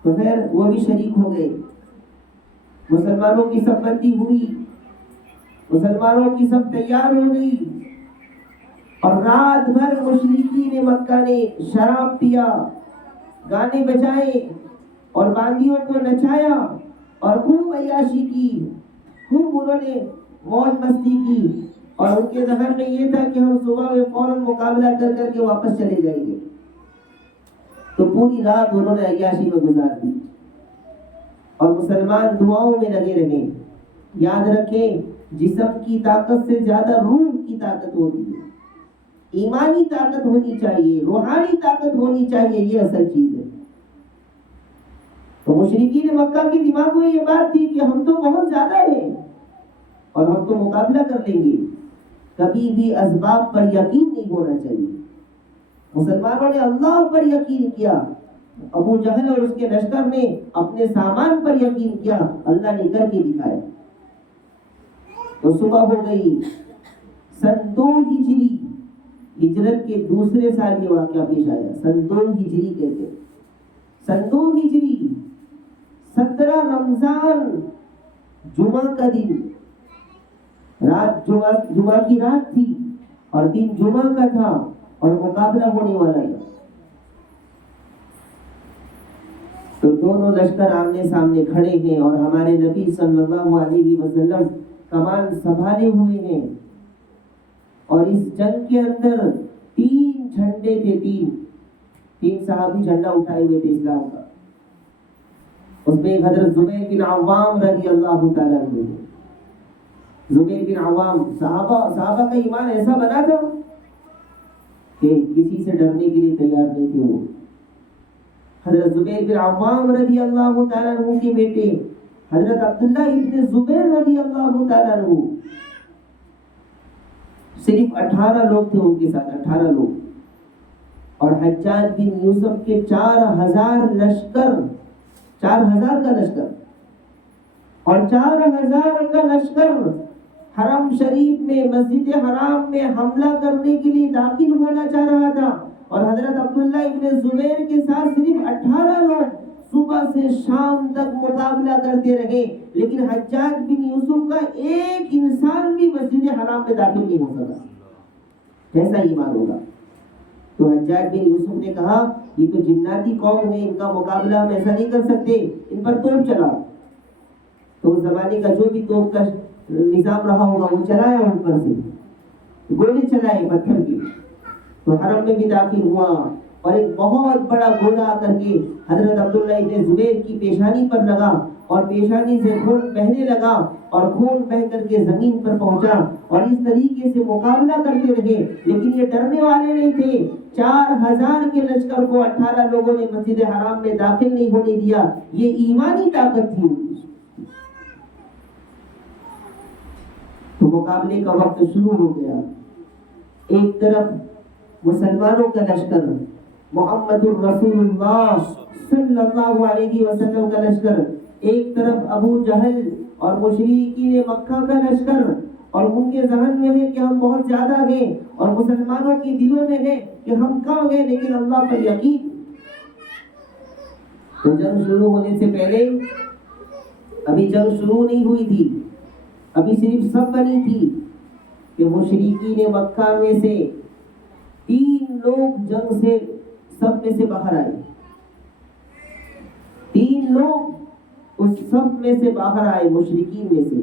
تو پھر وہ بھی شریک ہو گئے. مسلمانوں کی سب بندی ہوئی، مسلمانوں کی سب تیار ہو گئی، اور رات بھر مشرکین مکہ نے شراب پیا، گانے بجائے اور باندیوں کو نچایا اور خوب عیاشی کی، خوب انہوں نے موج مستی کی، اور ان کے ذہن میں یہ تھا کہ ہم صبح میں فوراً مقابلہ کر کر کے واپس چلے جائیں گے. تو پوری رات انہوں نے عیاشی میں گزار دی اور مسلمان دعاؤں میں لگے رہے. یاد رکھیں، جسم کی طاقت سے زیادہ روح کی طاقت ہوتی ہے. ایمانی طاقت ہونی چاہیے، روحانی طاقت ہونی چاہیے، یہ اصل چیز ہے. تو مشرکین مکہ کے دماغ میں یہ بات تھی کہ ہم تو بہت زیادہ ہیں اور ہم تو مقابلہ کر لیں گے. کبھی بھی اسباب پر یقین نہیں ہونا چاہیے. مسلمانوں نے اللہ پر یقین کیا، ابو جہل اور اس کے لشکر نے اپنے سامان پر یقین کیا، اللہ نے کر کے دکھایا. تو صبح ہو گئی. سن 2 ہجری، ہجرت کے دوسرے سال یہ واقعہ پیش آیا. سن 2 ہجری کہتے ہیں. سن 2 ہجری 17 رمضان، جمعہ کا دن، رات جمعہ کی رات تھی اور دن جمعہ کا تھا اور مقابلہ ہونے والا تھا. تو دونوں لشکر آمنے سامنے کھڑے ہیں اور ہمارے نبی صلی اللہ علیہ وسلم کمان سنبھالے ہوئے ہیں. اور اس جنگ کے اندر 3 جھنڈے تھے، 3 صحابی جھنڈا اٹھائے ہوئے تھے اسلام کا. اس میں حضرت زبیر بن عوام رضی اللہ تعالیٰ عنہ. زبیر بن عوام، صحابہ کا ایمان ایسا بنا تھا کہ کسی سے ڈرنے کے لیے تیار نہیں تھے. وہ حضرت زبیر بن عوام رضی اللہ تعالیٰ عنہ کے بیٹے حضرت عبداللہ ابن زبیر رضی اللہ تعالیٰ عنہ، صرف 18 لوگ تھے ان کے ساتھ، 18 لوگ. اور حجاج بن یوسف کے 4000 لشکر، 4000 کا لشکر، اور 4000 کا لشکر حرم شریف میں، مسجد حرام میں حملہ کرنے کے لیے داخل ہونا چاہ رہا تھا. اور حضرت عبداللہ ابن زبیر کے ساتھ صرف 18 لوگ صبح سے شام تک مقابلہ کرتے رہے، لیکن حجاج بن یوسف کا ایک انسان بھی مسجد حرام میں داخل نہیں ہو سکا. کیسا ایمان ہوگا؟ تو حجاج بن یوسف نے کہا یہ تو جناتی قوم ہے، ان کا مقابلہ ہم ایسا نہیں کر سکتے، ان پر توپ چلاؤ. تو اس زمانے کا جو بھی توپ کا نظام رہا ہوگا وہ چلایا، اوپر سے گولے چلائے پتھر کی. تو حرم میں بھی داخل ہوا اور ایک بہت بڑا گولا آ کر کے حضرت عبداللہ ابن زبیر کی پیشانی پر لگا اور پیشانی سے خون بہنے لگا اور خون بہ کر کے زمین پر پہنچا. اور اس طریقے سے مقابلہ کرتے رہے، لیکن یہ ڈرنے والے نہیں تھے. 4000 کے لشکر کو 18 لوگوں نے مسجد حرام میں داخل نہیں ہونے دیا. یہ ایمانی طاقت تھی. تو مقابلے کا وقت شروع ہو گیا. ایک طرف مسلمانوں کا لشکر، محمد الرسول اللہ صلی اللہ علیہ وسلم کا لشکر، ایک طرف ابو جہل اور مشرکین مکہ کا لشکر، اور ان کے ذہن میں ہے کہ ہم بہت زیادہ ہیں، اور مسلمانوں کے دلوں میں ہے کہ ہم کم ہیں لیکن اللہ پر یقین. تو جنگ شروع ہونے سے پہلے، ابھی جنگ شروع نہیں ہوئی تھی، ابھی صرف سب بنی تھی کہ مشرکین مکہ میں سے 3 لوگ جنگ سے، سب میں سے باہر آئے. 3 لوگ اس صف میں سے باہر آئے، مشرکین میں سے.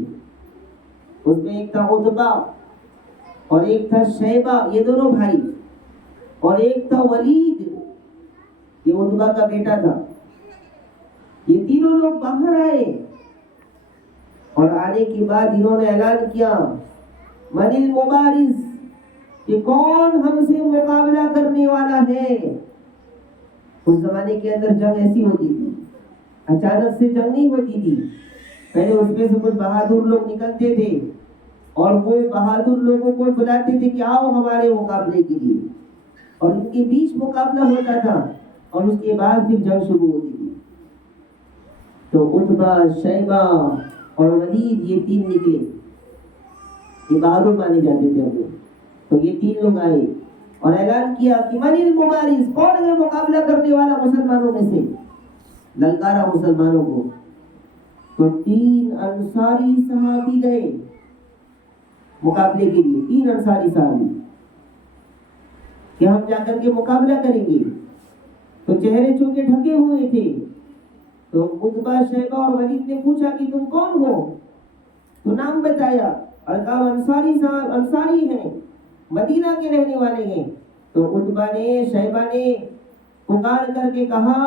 اس میں ایک تھا عتبہ اور ایک تھا شیبہ، یہ دونوں بھائی، اور ایک تھا ولید، یہ عتبہ کا بیٹا تھا. یہ تینوں لوگ باہر آئے اور آنے کے بعد انہوں نے اعلان کیا من المبارز، کہ کون ہم سے مقابلہ کرنے والا ہے. اس زمانے کے اندر جنگ ایسی ہوتی تھی، اچانک سے جنگ نہیں ہوتی تھی. پہلے اس میں سے کچھ بہادر لوگ نکلتے تھے اور وہ بہادر لوگوں کو بلاتے تھے کہ آؤ ہمارے مقابلے کے لیے، اور ان کے بیچ مقابلہ ہوتا تھا اور اس کے بعد پھر جنگ شروع ہوتی تھی. تو عتبہ، شیبہ اور ولید، یہ تین نکلے، یہ بہادر مانے جاتے تھے ہم. تو یہ تین لوگ آئے اور اعلان کیا کہ من المبارز، کون ہے مقابلہ کرنے والا مسلمانوں میں سے. للکارا مسلمانوں کو. تو تین انصاری صحابی گئے مقابلے کے لیے، تین انصاری صحابی کہ ہم جا کر کے مقابلہ کریں گے. تو چہرے چونکہ ڈھکے ہوئے تھے. تو عتبہ، شیبہ اور ولید نے پوچھا کہ تم کون ہو؟ تو نام بتایا اور کہا انصاری صاحب، انصاری ہیں، مدینہ کے رہنے والے ہیں. تو عتبہ نے، شیبہ نے پکار کر کے کہا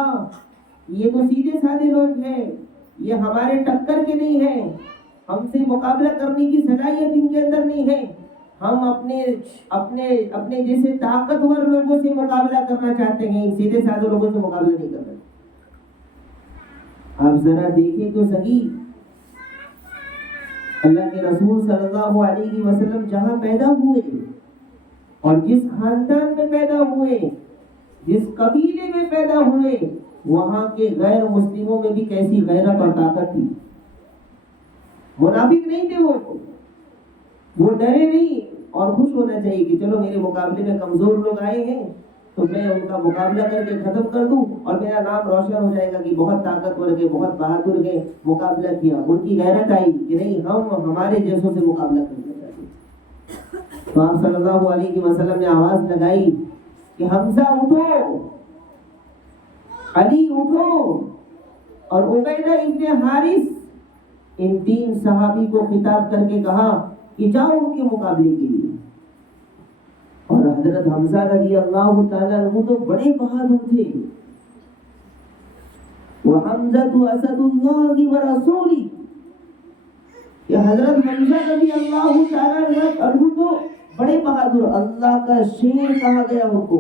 یہ تو سیدھے سادے لوگ ہیں، یہ ہمارے ٹکر کے نہیں ہیں، ہم سے مقابلہ کرنے کی صلاحیت ان کے اندر نہیں ہے، ہم اپنے جیسے طاقتور لوگوں سے مقابلہ کرنا چاہتے ہیں، سیدھے سادے لوگوں سے مقابلہ نہیں کرنا. آپ ذرا دیکھیں تو صحیح، اللہ کے رسول صلی اللہ علیہ وسلم جہاں پیدا ہوئے اور جس خاندان میں پیدا ہوئے، جس قبیلے میں پیدا ہوئے، وہاں کے غیر مسلموں میں بھی کیسی غیرت اور طاقت تھی. منافق نہیں تھے وہ ڈرے نہیں. اور خوش ہونا چاہیے کہ چلو میرے مقابلے میں کمزور لوگ آئے ہیں تو میں ان کا مقابلہ کر کے ختم کر دوں اور میرا نام روشن ہو جائے گا کہ بہت طاقتور کے، بہت بہادر کے، مقابلہ کیا. ان کی غیرت آئی کہ نہیں، ہم ہمارے جیسوں سے مقابلہ کرنا چاہتے ہیں. تو آپ صلی اللہ علیہ وسلم نے آواز لگائی کہ حمزہ اٹھو، علی اٹھو، اور عبیدہ ابن حارث، ان تین صحابی کو خطاب کر کے کہا کہ جاؤ ان کے مقابلے کے لیے. اور حضرت حمزہ رضی اللہ تعالیٰ عنہ تو بڑے بہادر تھے. وَحَمْزَةُ أَسَدُ اللَّهِ وَرَسُولِهِ، کہ حضرت حمزہ رضی اللہ تعالیٰ عنہ تو بڑے بہادر، اللہ کا شیر کہا گیا ان کو،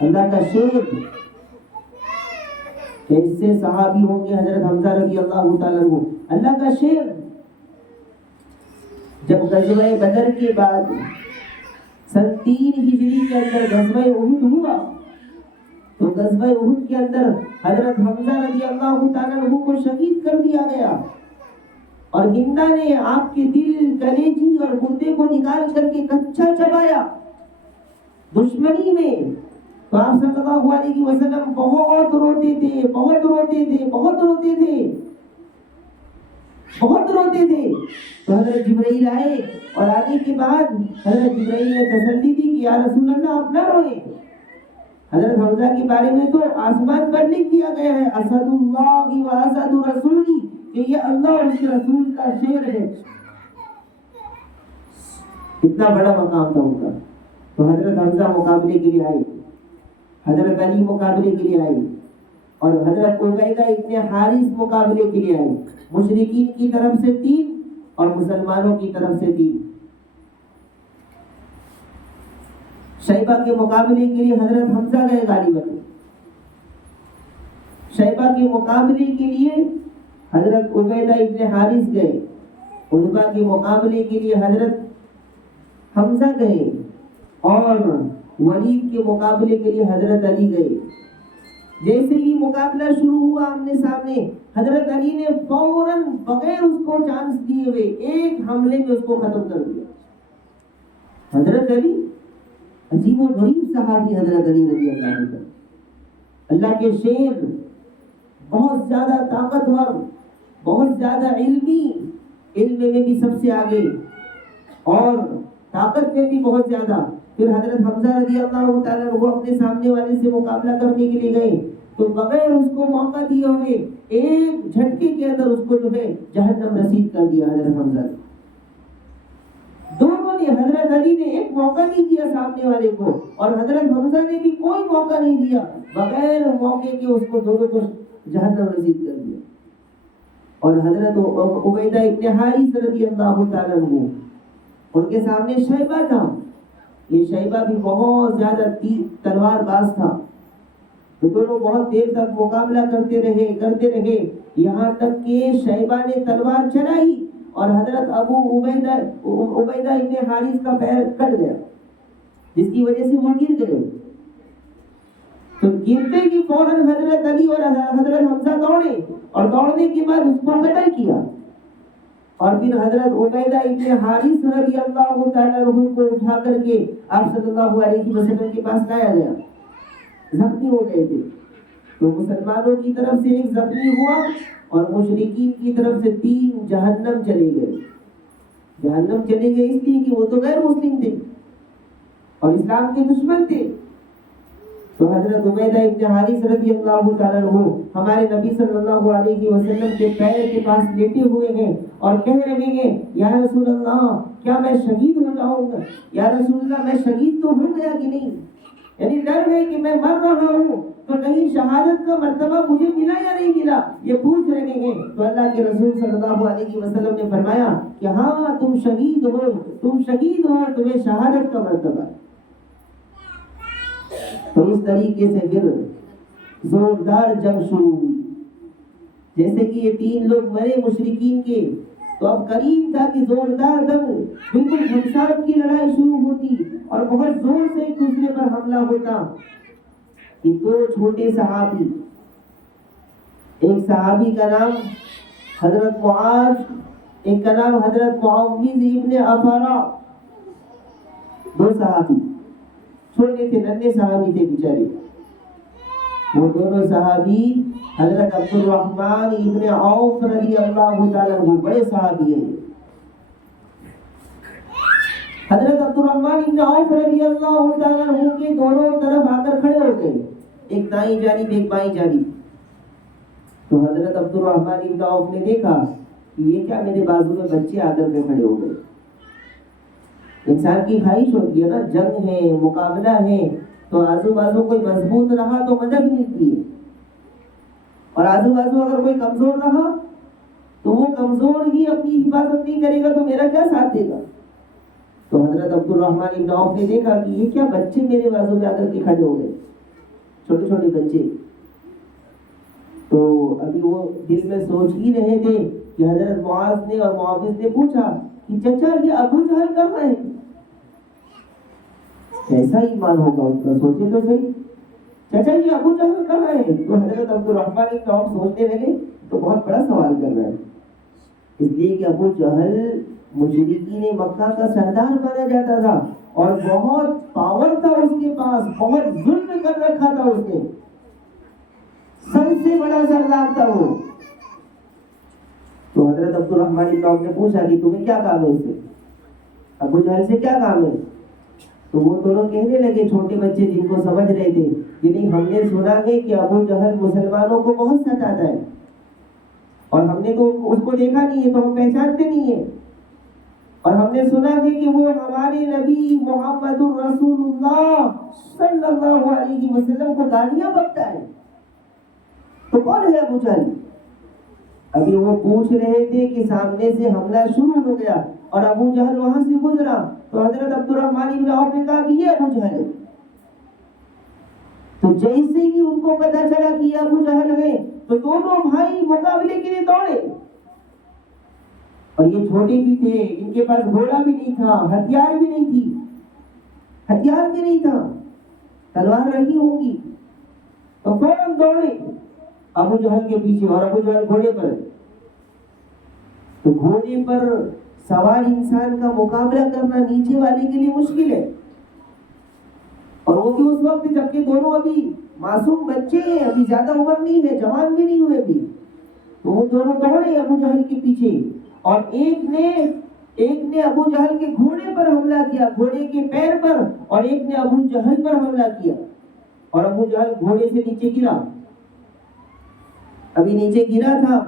اللہ کا شیر. کیسے صحابی ہوں گے حضرت حمزہ رضی اللہ تعالیٰ عنہ، اللہ کا شیر. جب غزوہ بدر کے بعد سن 3 ہجری کے اندر غزوہ احد ہوا تو غزوہ احد کے اندر حضرت حمزہ رضی اللہ تعالیٰ عنہ کو شہید کر دیا گیا، اور ہندا نے آپ کے دل، کلیجی اور گردے کو نکال کر کے کچا چبایا دشمنی میں. تو آپ صلی اللہ علیہ وسلم بہت روتے تھے، بہت روتے تھے، بہت روتے تھے، بہت روتے تھے. تو حضرت جبرائیل آئے اور آنے کے بعد حضرت جبرائیل نے تسلی دی کہ یا رسول اللہ آپ نہ روئیں. حضرت حمزہ کے بارے میں تو آسمان پر لکھ دیا گیا ہے اسد اللہ و اسد رسولی، کہ یہ اللہ اور اس کے رسول کا شیر ہے. اتنا بڑا مقام تھا ان کا. تو حضرت حمزہ مقابلے کے لیے آئے، حضرت علی مقابلے کے لیے آئے، اور حضرت عبیدہ ابن حارث مقابلے کے لیے آئے. مشرکین کی طرف سے 3 اور مسلمانوں کی طرف سے 3. شیبہ کے مقابلے کے لیے حضرت حمزہ گئے غالباً. شیبہ کے مقابلے کے لیے حضرت عبیدہ ابن حارث گئے. عتبہ کے مقابلے کے لیے حضرت حمزہ گئے، اور ولید کے مقابلے کے لیے حضرت علی گئے. جیسے ہی مقابلہ شروع ہوا آمنے سامنے، حضرت علی نے فوراً بغیر اس کو چانس دیے ہوئے ایک حملے میں اس کو ختم کر دیا. حضرت علی عجیب و غریب صحابی، حضرت علی رضی اللہ عنہ، اللہ کے شیر، بہت زیادہ طاقتور، بہت زیادہ علمی، علم میں بھی سب سے آگے اور طاقت میں بھی بہت زیادہ. پھر حضرت حمزہ رضی اللہ تعالیٰ وہ اپنے سامنے والے سے مقابلہ کرنے کے لیے گئے تو بغیر اس کو موقع دیے ہوئے ایک جھٹکے کے اندر اس کو جو ہے جہنم رسید کر دیا حضرت حمزہ نے. دونوں نے، حضرت علی نے ایک موقع نہیں دیا سامنے والے کو، اور حضرت حمزہ نے بھی کوئی موقع نہیں دیا، بغیر موقع کے اس کو دونوں کو جہنم رسید کر دیا. اور حضرت عبیدہ ابن حارث رضی اللہ تعالیٰ عنہ، ان کے سامنے شیبہ تھا. یہ شیبہ بھی بہت زیادہ تلوار باز تھا. تو دونوں بہت دیر تک مقابلہ کرتے رہے یہاں تک کہ شیبہ نے تلوار چلائی اور حضرت ابو عبیدہ ابن حارث کا پیر کٹ گیا، جس کی وجہ سے وہ گر گئے. تو گرتے ہی فوراً حضرت علی اور حضرت حمزہ دوڑے، اور دوڑنے کے بعد اس کو قتل کیا. اور پھر حضرت عبیدہ ابن حارث رضی اللہ تعالیٰ عنہ کو اٹھا کر کے آپ صلی اللہ علیہ وسلم کے پاس لایا گیا. زخمی ہو گئے تھے، تو مسلمانوں کی طرف سے ایک زخمی ہوا اور مشرکین کی طرف سے 3 جہنم چلے گئے. جہنم چلے گئے اس لیے کہ وہ تو غیر مسلم تھے اور اسلام کے دشمن تھے. تو حضرت عبیدہ ابن حارث رضی اللہ تعالیٰ عنہ ہمارے نبی صلی اللہ علیہ وسلم کے پیر کے پاس لیٹے ہوئے ہیں اور کہہ رہے ہیں یا رسول اللہ کیا میں شہید ہو جاؤں گا؟ یا رسول اللہ میں شہید تو ہو گیا کہ نہیں؟ یعنی ڈر ہے کہ میں مر رہا ہوں تو کہیں شہادت کا مرتبہ مجھے ملا یا نہیں ملا، یہ پوچھ رہے ہیں. تو اللہ کے رسول صلی اللہ علیہ وسلم نے فرمایا کہ ہاں تم شہید ہو، تمہیں شہادت کا مرتبہ. تو اس طریقے سے پھر زوردار جنگ شروع ہوئی. جیسے کہ یہ 3 لوگ مرے مشرکین کے، تو اب قریب تھا کہ زوردار جنگ بالکل گھمسان کی لڑائی شروع ہوتی اور بہت زور سے ایک دوسرے پر حملہ ہوتا. کہ 2 چھوٹے صحابی، ایک صحابی کا نام حضرت معاذ، ایک کا نام حضرت معوذ ابن افرا، 2 صحابی چھوٹے تھے، ننھے صحابی تھے بیچارے. وہ دونوں صحابی حضرت عبد الرحمن ابن عوف رضی اللہ تعالیٰ عنہ، بڑے صحابی ہیں. حضرت عبد الرحمن ابن عوف رضی اللہ تعالیٰ عنہ کے دونوں طرف آ کر کھڑے ہو گئے، ایک دائیں جانب ایک بائیں جانب. تو حضرت عبد الرحمن ابن عوف نے دیکھا کہ یہ کیا میرے بازو میں بچے آ کر کے کھڑے ہو گئے. انسان کی خواہش ہوتی ہے نا، جنگ ہے، مقابلہ ہے، تو آزو بازو کوئی مضبوط رہا تو مدد ملتی ہے، اور آزو بازو اگر کوئی کمزور رہا تو وہ کمزور ہی اپنی حفاظت نہیں کرے گا تو میرا کیا ساتھ دے گا. تو حضرت عبد الرحمن ابن عوف نے دیکھا کہ یہ کیا بچے میرے بازو میں آ کر کے کھڑے ہو گئے، چھوٹے چھوٹے بچے. تو ابھی وہ دل میں سوچ ہی رہے تھے کہ حضرت معاذ نے اور معاوض نے پوچھا کہ چچا یہ ابو جہل کہاں ہے؟ کیسا ایمان ہوگا ان کا، سوچے تو صحیح، چچا یہ ابو جہل کہاں ہے؟ تو حضرت عبد الرحمن ابن عوف سوچنے لگے تو بہت بڑا سوال کر رہا ہے، اس لیے کہ ابو جہل مشرکین مکہ کا سردار مانا جاتا تھا اور بہت پاور تھا اس کے پاس، بہت ظلم کر رکھا تھا اس نے، سب سے بڑا سردار تھا وہ. تو حضرت عبد الرحمن ابن عوف نے پوچھا کہ تمہیں کیا کام ہے اس سے، ابو جہل سے کیا کام ہے؟ تو وہ دونوں کہنے لگے، چھوٹے بچے جن کو سمجھ رہے تھے کہ نہیں ہم نے سنا ہے کہ ابو جہل مسلمانوں کو بہت ستاتا ہے اور ہم نے تو اس کو دیکھا نہیں ہے تو ہم پہچانتے نہیں ہیں، اور ہم نے سنا ہے کہ وہ ہمارے نبی محمد الرسول اللہ صلی اللہ علیہ وسلم کو گالیاں بکتا ہے، تو کون ہے ابو جہل؟ ابھی وہ پوچھ رہے تھے کہ سامنے سے حملہ شروع ہو گیا اور ابو جہل وہاں سے گزرا. تو حضرت عبد الرحمن ابن عوف نے کہا کہ یہ ابو جہل ہے. تو جیسے ہی ان کو پتا چلا کہ یہ ابو جہل ہے تو دونوں بھائی مقابلے کے لیے دوڑے، اور یہ چھوٹے بھی تھے، ان کے پاس گھوڑا بھی نہیں تھا، ہتھیار بھی نہیں تھا، تلوار رہی ہوگی. تو فوراً دوڑے ابو جہل کے پیچھے، اور ابو جہل گھوڑے پر. تو گھوڑے پر سوار انسان کا مقابلہ کرنا نیچے والے کے لیے مشکل ہے، اور وہ بھی اس وقت جبکہ دونوں ابھی معصوم بچے ہیں، ابھی زیادہ عمر نہیں ہے، جوان بھی نہیں ہوئے ابھی. تو وہ دونوں دوڑے ابو جہل کے پیچھے، اور ایک نے ابو جہل کے گھوڑے پر حملہ کیا، گھوڑے کے پیر پر، اور ایک نے ابو جہل پر حملہ کیا، اور ابو جہل گھوڑے سے نیچے گرا. ابھی نیچے گرا تھا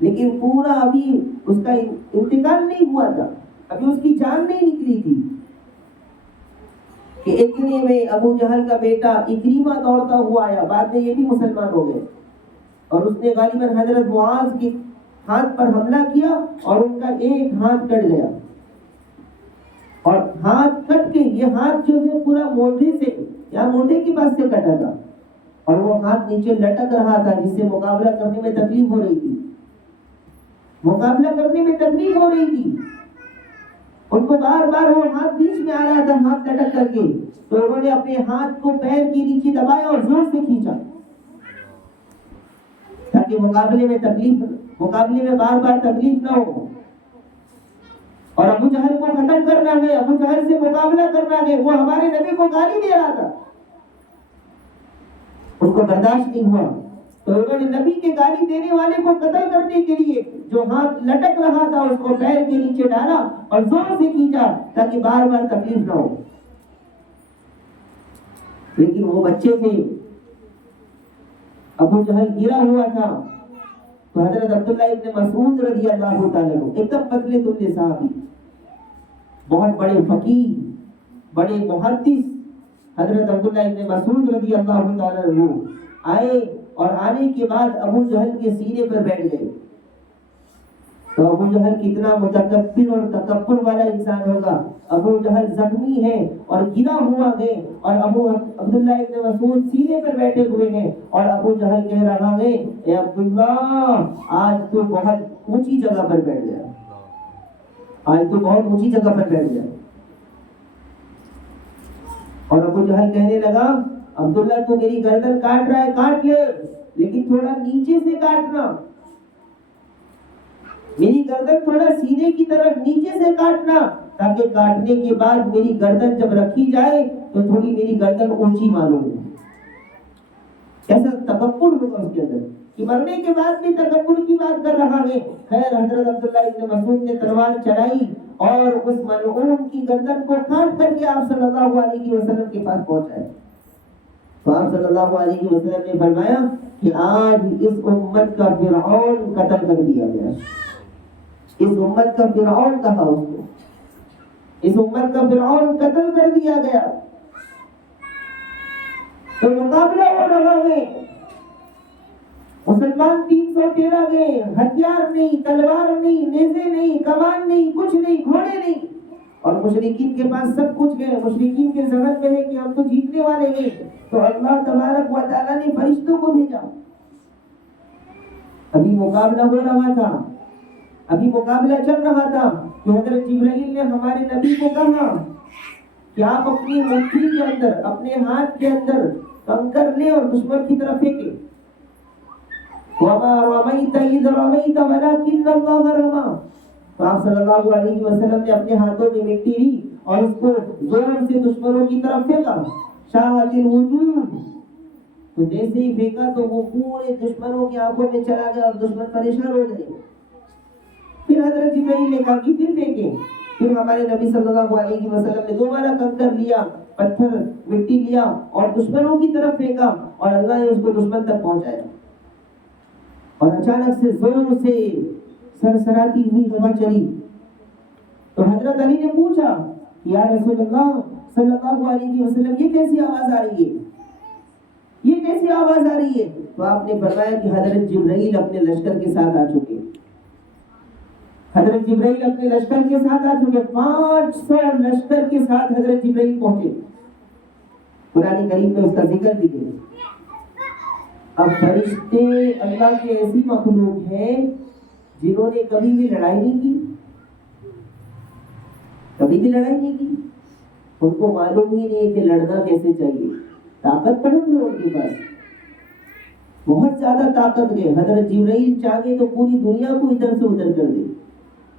لیکن پورا ابھی اس کا انتقال نہیں ہوا تھا، ابھی اس کی جان نہیں نکلی تھی کہ اتنے میں ابو جہل کا بیٹا اکریمہ دوڑتا ہوا آیا، بعد میں یہ بھی مسلمان ہو گئے، اور اس نے غالباً حضرت معاذ کے ہاتھ پر حملہ کیا اور ان کا ایک ہاتھ کٹ گیا، اور ہاتھ کٹ کے یہ ہاتھ جو ہے پورا موڈے سے یا موڈے کے پاس سے کٹا تھا، اور وہ ہاتھ نیچے لٹک رہا تھا، جس سے مقابلہ کرنے میں تکلیف ہو رہی تھی، مقابلہ کرنے میں تکلیف ہو رہی تھی ان کو، بار بار وہ ہاتھ بیچ میں آ رہا تھا ہاتھ لٹک کر کے، تو انہوں نے اپنے ہاتھ کو پیر کے نیچے دبایا اور زور سے کھینچا تاکہ مقابلے میں بار بار تکلیف نہ ہو، اور ابو جہل کو ختم کرنا ہے، ابو جہل سے مقابلہ کرنا ہے، وہ ہمارے نبی کو گالی دے رہا تھا، اس کو برداشت نہیں ہوا، تو انہوں نے نبی کے گالی دینے والے کو قتل کرنے کے لیے جو ہاتھ لٹک رہا تھا اس کو پیر کے نیچے ڈالا اور زور سے کھینچا تاکہ بار بار تکلیف نہ ہو، لیکن وہ بچے تھے، ابو جہل گرا ہوا تھا، تو حضرت عبداللہ ابن مسعود رضی اللہ تعالیٰ عنہ، ایک دم پتلے دبلے صحابی، بہت بڑے فقیہ، بڑے محدث، حضرت عبداللہ ابن مسعود رضی اللہ تعالیٰ عنہ آئے، اور آنے کے بعد ابو جہل کے سینے پر بیٹھ گئے، تو ابو جہل کتنا متکبر اور تکبر والا انسان ہوگا، ابو جہل زخمی ہے اور گرا ہوا ہے، اور ابو عبداللہ ابن مسعود سینے پر بیٹھے ہوئے ہیں، اور ابو جہل کہہ رہا ہے اے عبداللہ آج تو بہت اونچی جگہ پر بیٹھ گیا، آج تو بہت اونچی جگہ پر بیٹھ گیا، اور ابو جہل کہنے لگا عبداللہ تو میری گردن کاٹ رہا ہے، کاٹ لے لیکن تھوڑا نیچے سے کاٹنا، میری گردن تھوڑا سینے کی طرف نیچے سے کاٹنا، تاکہ کاٹنے کے بعد میری گردن جب رکھی جائے تو تھوڑی میری گردن اونچی معلوم ہو۔ کیسا تکبر ہوگا اس کے اندر کہ مرنے کے بعد بھی تکبر کی بات کر رہا ہے۔ خیر حضرت عبداللہ ابن مسعود نے تلوار چلائی اور اس ملعون کی گردن کو کاٹ کر کے آپ صلی اللہ علیہ وسلم کے پاس پہنچائے، تو آپ صلی اللہ علیہ وسلم نے فرمایا کہ آج اس امت کا فرعون قتل کر دیا گیا، اس امت کا فرعون کہا اس کو، اس امت کا فرعون قتل کر دیا گیا، تو مقابلہ ہو رہا ہے، مسلمان 313 گئے، ہتھیار نہیں، تلوار نہیں، نیزے نہیں، کمان نہیں، کچھ نہیں، گھوڑے نہیں، اور مشرکین کے پاس سب کچھ ہے، مشرکین کے ذہن میں ہے کہ ہم تو جیتنے والے ہیں، تو اللہ تبارک و تعالیٰ نے فرشتوں کو بھیجا، ابھی مقابلہ ہو رہا تھا، ابھی مقابلہ چل رہا تھا کہ حضرت جبرائیل نے ہمارے نبی کو کہا کہ آپ اپنی مٹھی کے اندر، اپنے ہاتھ کے اندر کنکر لے اور دشمن کی طرف پھینکے، وَمَا رَمَيْتَ إِذْ رَمَيْتَ وَلَكِنَّ اللَّهَ رَمَى، تو آپ صلی اللہ علیہ وسلم نے اپنے ہاتھوں میں مٹی لی اور اس کو زور سے دشمنوں کی طرف پھینکا، شاہد الوجود، تو جیسے ہی پھینکا تو وہ پورے دشمنوں کی آنکھوں میں چلا گیا اور دشمن پریشان ہو گئے۔ پھر حضرت جبرائیل نے کہا کہ پھر پھینکے، پھر ہمارے نبی صلی اللہ علیہ وسلم نے دوبارہ کنکر لیا، پتھر مٹی لیا اور دشمنوں کی طرف پھینکا، اور اللہ نے اس کو دشمن تک پہنچایا، اور اچانک سے زور سے سرسراتی ہوئی ہوا چلی، تو حضرت علی نے پوچھا یا رسول اللہ صلی اللہ علیہ وسلم یہ کیسی آواز آ رہی ہے، یہ کیسی آواز آ رہی ہے؟ تو آپ نے فرمایا کہ حضرت جبرائیل اپنے لشکر کے ساتھ آ چکے، حضرت جبرائیل اپنے لشکر کے ساتھ آ چکے، 500 لشکر کے ساتھ حضرت جبرائیل پہنچے، قرآن کریم میں اس کا ذکر بھی ہے۔ اب فرشتے اللہ کے ایسی مخلوق ہیں جنہوں نے کبھی بھی لڑائی نہیں کی، کبھی بھی لڑائی نہیں کی، ان کو معلوم ہی نہیں کہ لڑنا کیسے چاہیے، طاقت بہت ہے ان کے پاس، بہت زیادہ طاقت ہے، حضرت جبرائیل چاہے تو پوری دنیا کو ادھر سے ادھر کر دے،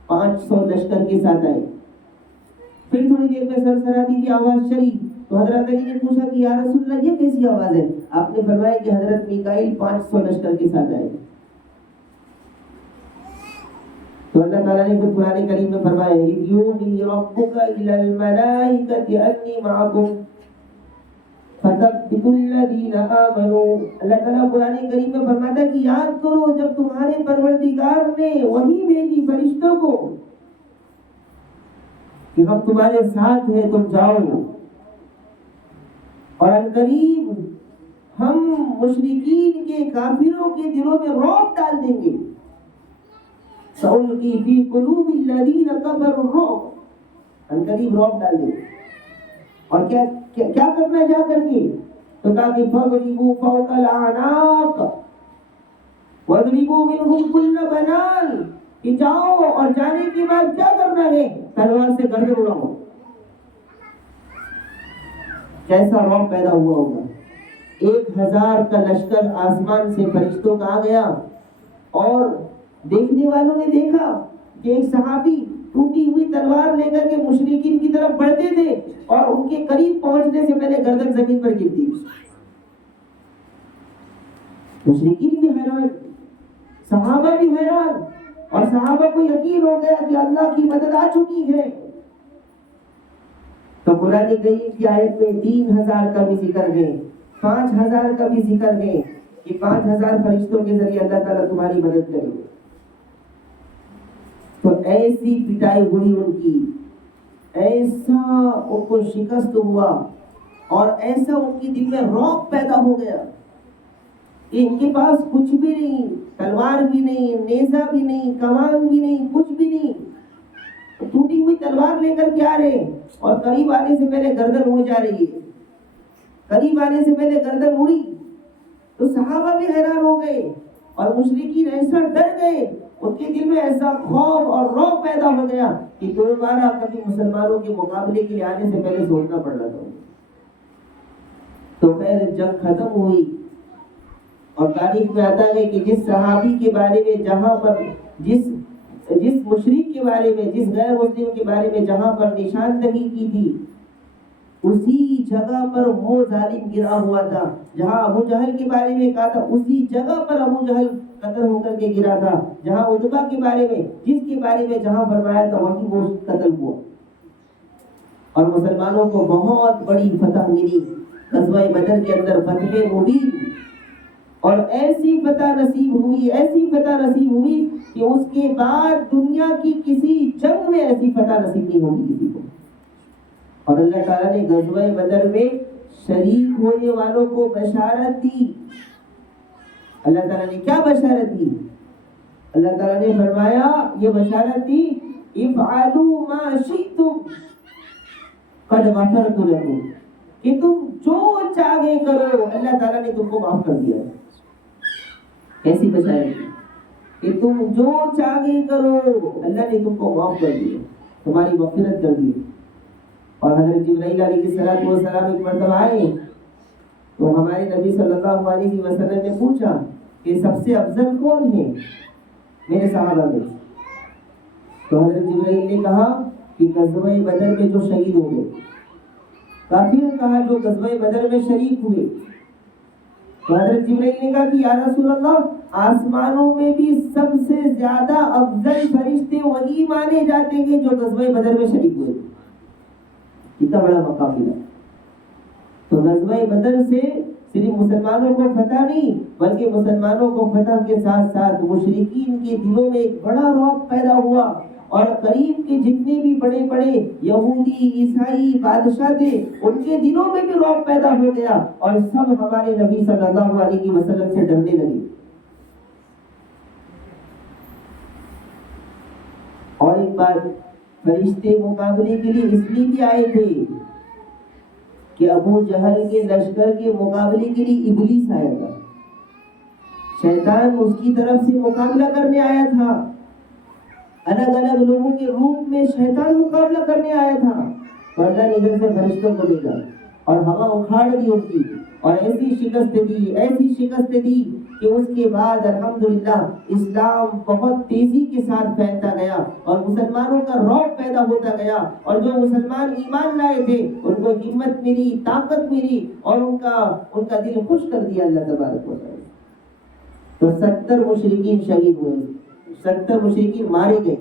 500 لشکر کے ساتھ آئے، پھر تھوڑی دیر میں سرسراتی کی آواز چلی، تو حضرت علی نے پوچھا کہ یا رسول اللہ یہ کیسی آواز ہے؟ آپ نے فرمایا کہ حضرت میکائیل 500 لشکر کے ساتھ آئے، تو اللہ تعالیٰ نے پھر قرآن کریم میں فرمایا اِذْ يُوحِي رَبُّكَ إِلَى الْمَلَائِكَةِ أَنِّي مَعَكُمْ فَثَبِّتُ الَّذِينَ آمَنُوا، اللہ تعالیٰ قرآن کریم میں فرماتا ہے کہ یاد کرو جب تمہارے پروردگار نے وحی بھیجی فرشتوں کو کہ ہم تمہارے ساتھ ہیں، تم جاؤ، اور عنقریب ہم مشرکین کے کافروں کے دلوں میں رعب ڈال دیں گے. سَأُلْقِي فِي قُلُوبِ الَّذِينَ كَفَرُوا الرُّعْبَ، عنقریب رعب ڈال دیں گے. اور کیا کرنا جا کر کے؟ تو کہا کہ فَاضْرِبُوا فَوْقَ الْأَعْنَاقِ وَاضْرِبُوا مِنْهُمْ كُلَّ بَنَانٍ، کہ جاؤ اور جانے کے بعد کیا کرنا ہے؟ تلوار سے گردن اڑاؤ. کیسا رعب پیدا ہوا ہوگا. 1000 کا لشکر آسمان سے فرشتوں کا آ گیا، اور دیکھنے والوں نے دیکھا کہ ایک صحابی ٹوٹی ہوئی تلوار لے کر کے مشرکین کی طرف بڑھتے تھے، اور ان کے قریب پہنچنے سے پہلے گردن زمین پر گرتی. مشرکین بھی حیران، صحابہ بھی حیران، اور صحابہ کو یقین ہو گیا کہ اللہ کی مدد آ چکی ہے. تو قرآن کریم کی آیت میں 3000 کا بھی ذکر ہے، 5000 کا بھی ذکر ہے کہ 5000 فرشتوں کے ذریعے اللہ تعالیٰ تمہاری مدد کرے گے. تو ایسی پٹائی ہوئی ان کی، ایسا ان کو شکست ہوا، اور ایسا ان کے دل میں رعب پیدا ہو گیا کہ ان کے پاس کچھ بھی نہیں، تلوار بھی نہیں، نیزہ بھی نہیں، کمان بھی نہیں، کچھ بھی نہیں. ٹوٹی ہوئی تلوار لے کر کے آ رہے ہیں، اور قریب آنے سے پہلے گردن اڑ جا رہی ہے. قریب آنے سے پہلے گردن اڑی تو صحابہ بھی حیران ہو گئے، اور مشرکین ایسا ڈر گئے، ان کے دل میں ایسا خوف اور رعب پیدا ہو گیا کہ دوبارہ کبھی مسلمانوں کے مقابلے کے لیے آنے سے پہلے سوچنا پڑ رہا تھا. تو خیر جنگ ختم ہوئی، اور تاریخ میں آتا ہے کہ جس صحابی کے بارے میں جہاں پر جس مشرک کے بارے میں، جس غیر مسلم کے بارے میں جہاں پر نشاندہی کی تھی، اسی جگہ پر وہ ظالم گرا ہوا تھا. جہاں ابو جہل کے بارے میں کہا تھا، اسی جگہ پر ابو جہل قتل ہو کر کے گرا تھا. جہاں عتبہ کے بارے میں، جس کے بارے میں جہاں فرمایا تھا، وہیں وہ قتل ہوا. اور مسلمانوں کو بہت بڑی فتح ملی غزوہ بدر کے اندر، فتح مبین. اور ایسی فتح نصیب ہوئی کہ اس کے بعد دنیا کی کسی جنگ میں ایسی فتح نصیب نہیں ہوگی کسی کو. اور اللہ تعالیٰ نے غزوہ بدر میں شریک ہونے والوں کو بشارت دی. اللہ تعالیٰ نے کیا بشارت دی؟ اللہ تعالیٰ نے فرمایا، یہ بشارت دی، افعلوا ما شئتم قد غفرت لکم، کہ تم جو چاہے کرو، اللہ تعالیٰ نے تم کو معاف کر دیا. ایسی بشارت دی کہ تم جو چاہے کرو، اللہ نے تم کو معاف کر دیا، تمہاری مغفرت کر دی. اور حضرت جبرائیل علیہ السلام ایک مرتبہ آئے تو ہمارے نبی صلی اللہ علیہ وسلم نے پوچھا کہ سب سے افضل کون ہے میرے صحابہ میں؟ تو حضرت جبرائیل نے کہا کہ غزوہ بدر میں جو شہید ہو گئے. کافر کہا جو غزوہ بدر میں شریک ہوئے. تو حضرت جبرائیل نے کہا کہ یا رسول اللہ، آسمانوں میں بھی سب سے زیادہ افضل فرشتے وہی مانے جاتے ہیں جو غزوہ بدر میں شریک ہوئے. کتنا بڑا مقام ملا. تو غزوہ بدر سے صرف مسلمانوں کو فتح نہیں، بلکہ مسلمانوں کو فتح کے ساتھ ساتھ مشرکین کے دلوں میں ایک بڑا رعب پیدا ہوا، اور قریب کے جتنے بھی بڑے بڑے یہودی عیسائی بادشاہ تھے، ان کے دلوں میں بھی رعب پیدا ہو گیا، اور سب ہمارے نبی صلی اللہ علیہ وسلم سے ڈرنے لگے. اور ایک بات، فرشتے مقابلے کے لیے اس لیے بھی آئے تھے کہ ابو جہل کے لشکر کے مقابلے کے لیے ابلیس آیا تھا. شیطان اس کی طرف سے مقابلہ کرنے آیا تھا. الگ الگ لوگوں کے روپ میں شیطان مقابلہ کرنے آیا تھا. تو اللہ نے ادھر سے فرشتوں کو بھیجا اور ہوا اکھاڑ دی ان کی، اور ایسی شکست دی کہ اس کے بعد الحمدللہ اسلام بہت تیزی کے ساتھ پھیلتا گیا، اور مسلمانوں کا رعب پیدا ہوتا گیا. اور جو مسلمان ایمان لائے تھے ان کو ہمت ملی، طاقت ملی، اور ان کا دل خوش کر دیا اللہ تبارک و تعالی. تو 70 مشرکین شہید ہوئے، 70 مشرکین مارے گئے،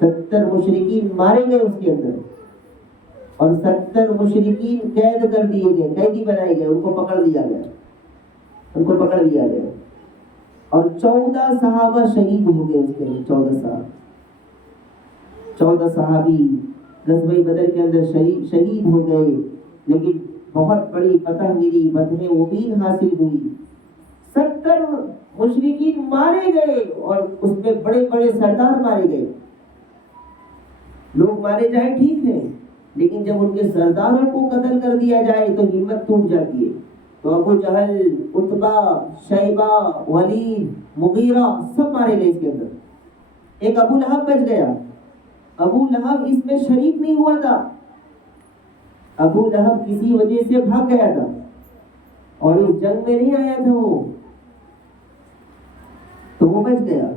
70 مشرکین مارے گئے اس کے اندر. اور 70 مشرکین قید کر دیے گئے، قیدی بنائے گئے، ان کو پکڑ لیا گیا اور 14 صحابہ شہید ہو گئے اس کے، 14 صحابی غزوہ بدر کے اندر شہید ہو گئے، لیکن بہت بڑی فتح ملی، فتح مبین حاصل ہوئی۔ 70 مشرکین مارے گئے اور اس میں بڑے بڑے سردار مارے گئے۔ لوگ مارے جائیں ٹھیک ہے، لیکن جب ان کے سرداروں کو قتل کر دیا جائے تو ہمت ٹوٹ جاتی ہے۔ تو ابو جہل، عتبہ، شیبہ، ولید، مغیرہ سب مارے گئے اس کے اندر۔ ایک ابو لہب بچ گیا۔ ابو لہب اس میں شریک نہیں ہوا تھا، ابو لہب کسی وجہ سے بھاگ گیا تھا اور اس جنگ میں نہیں آیا تھا تو وہ بچ گیا،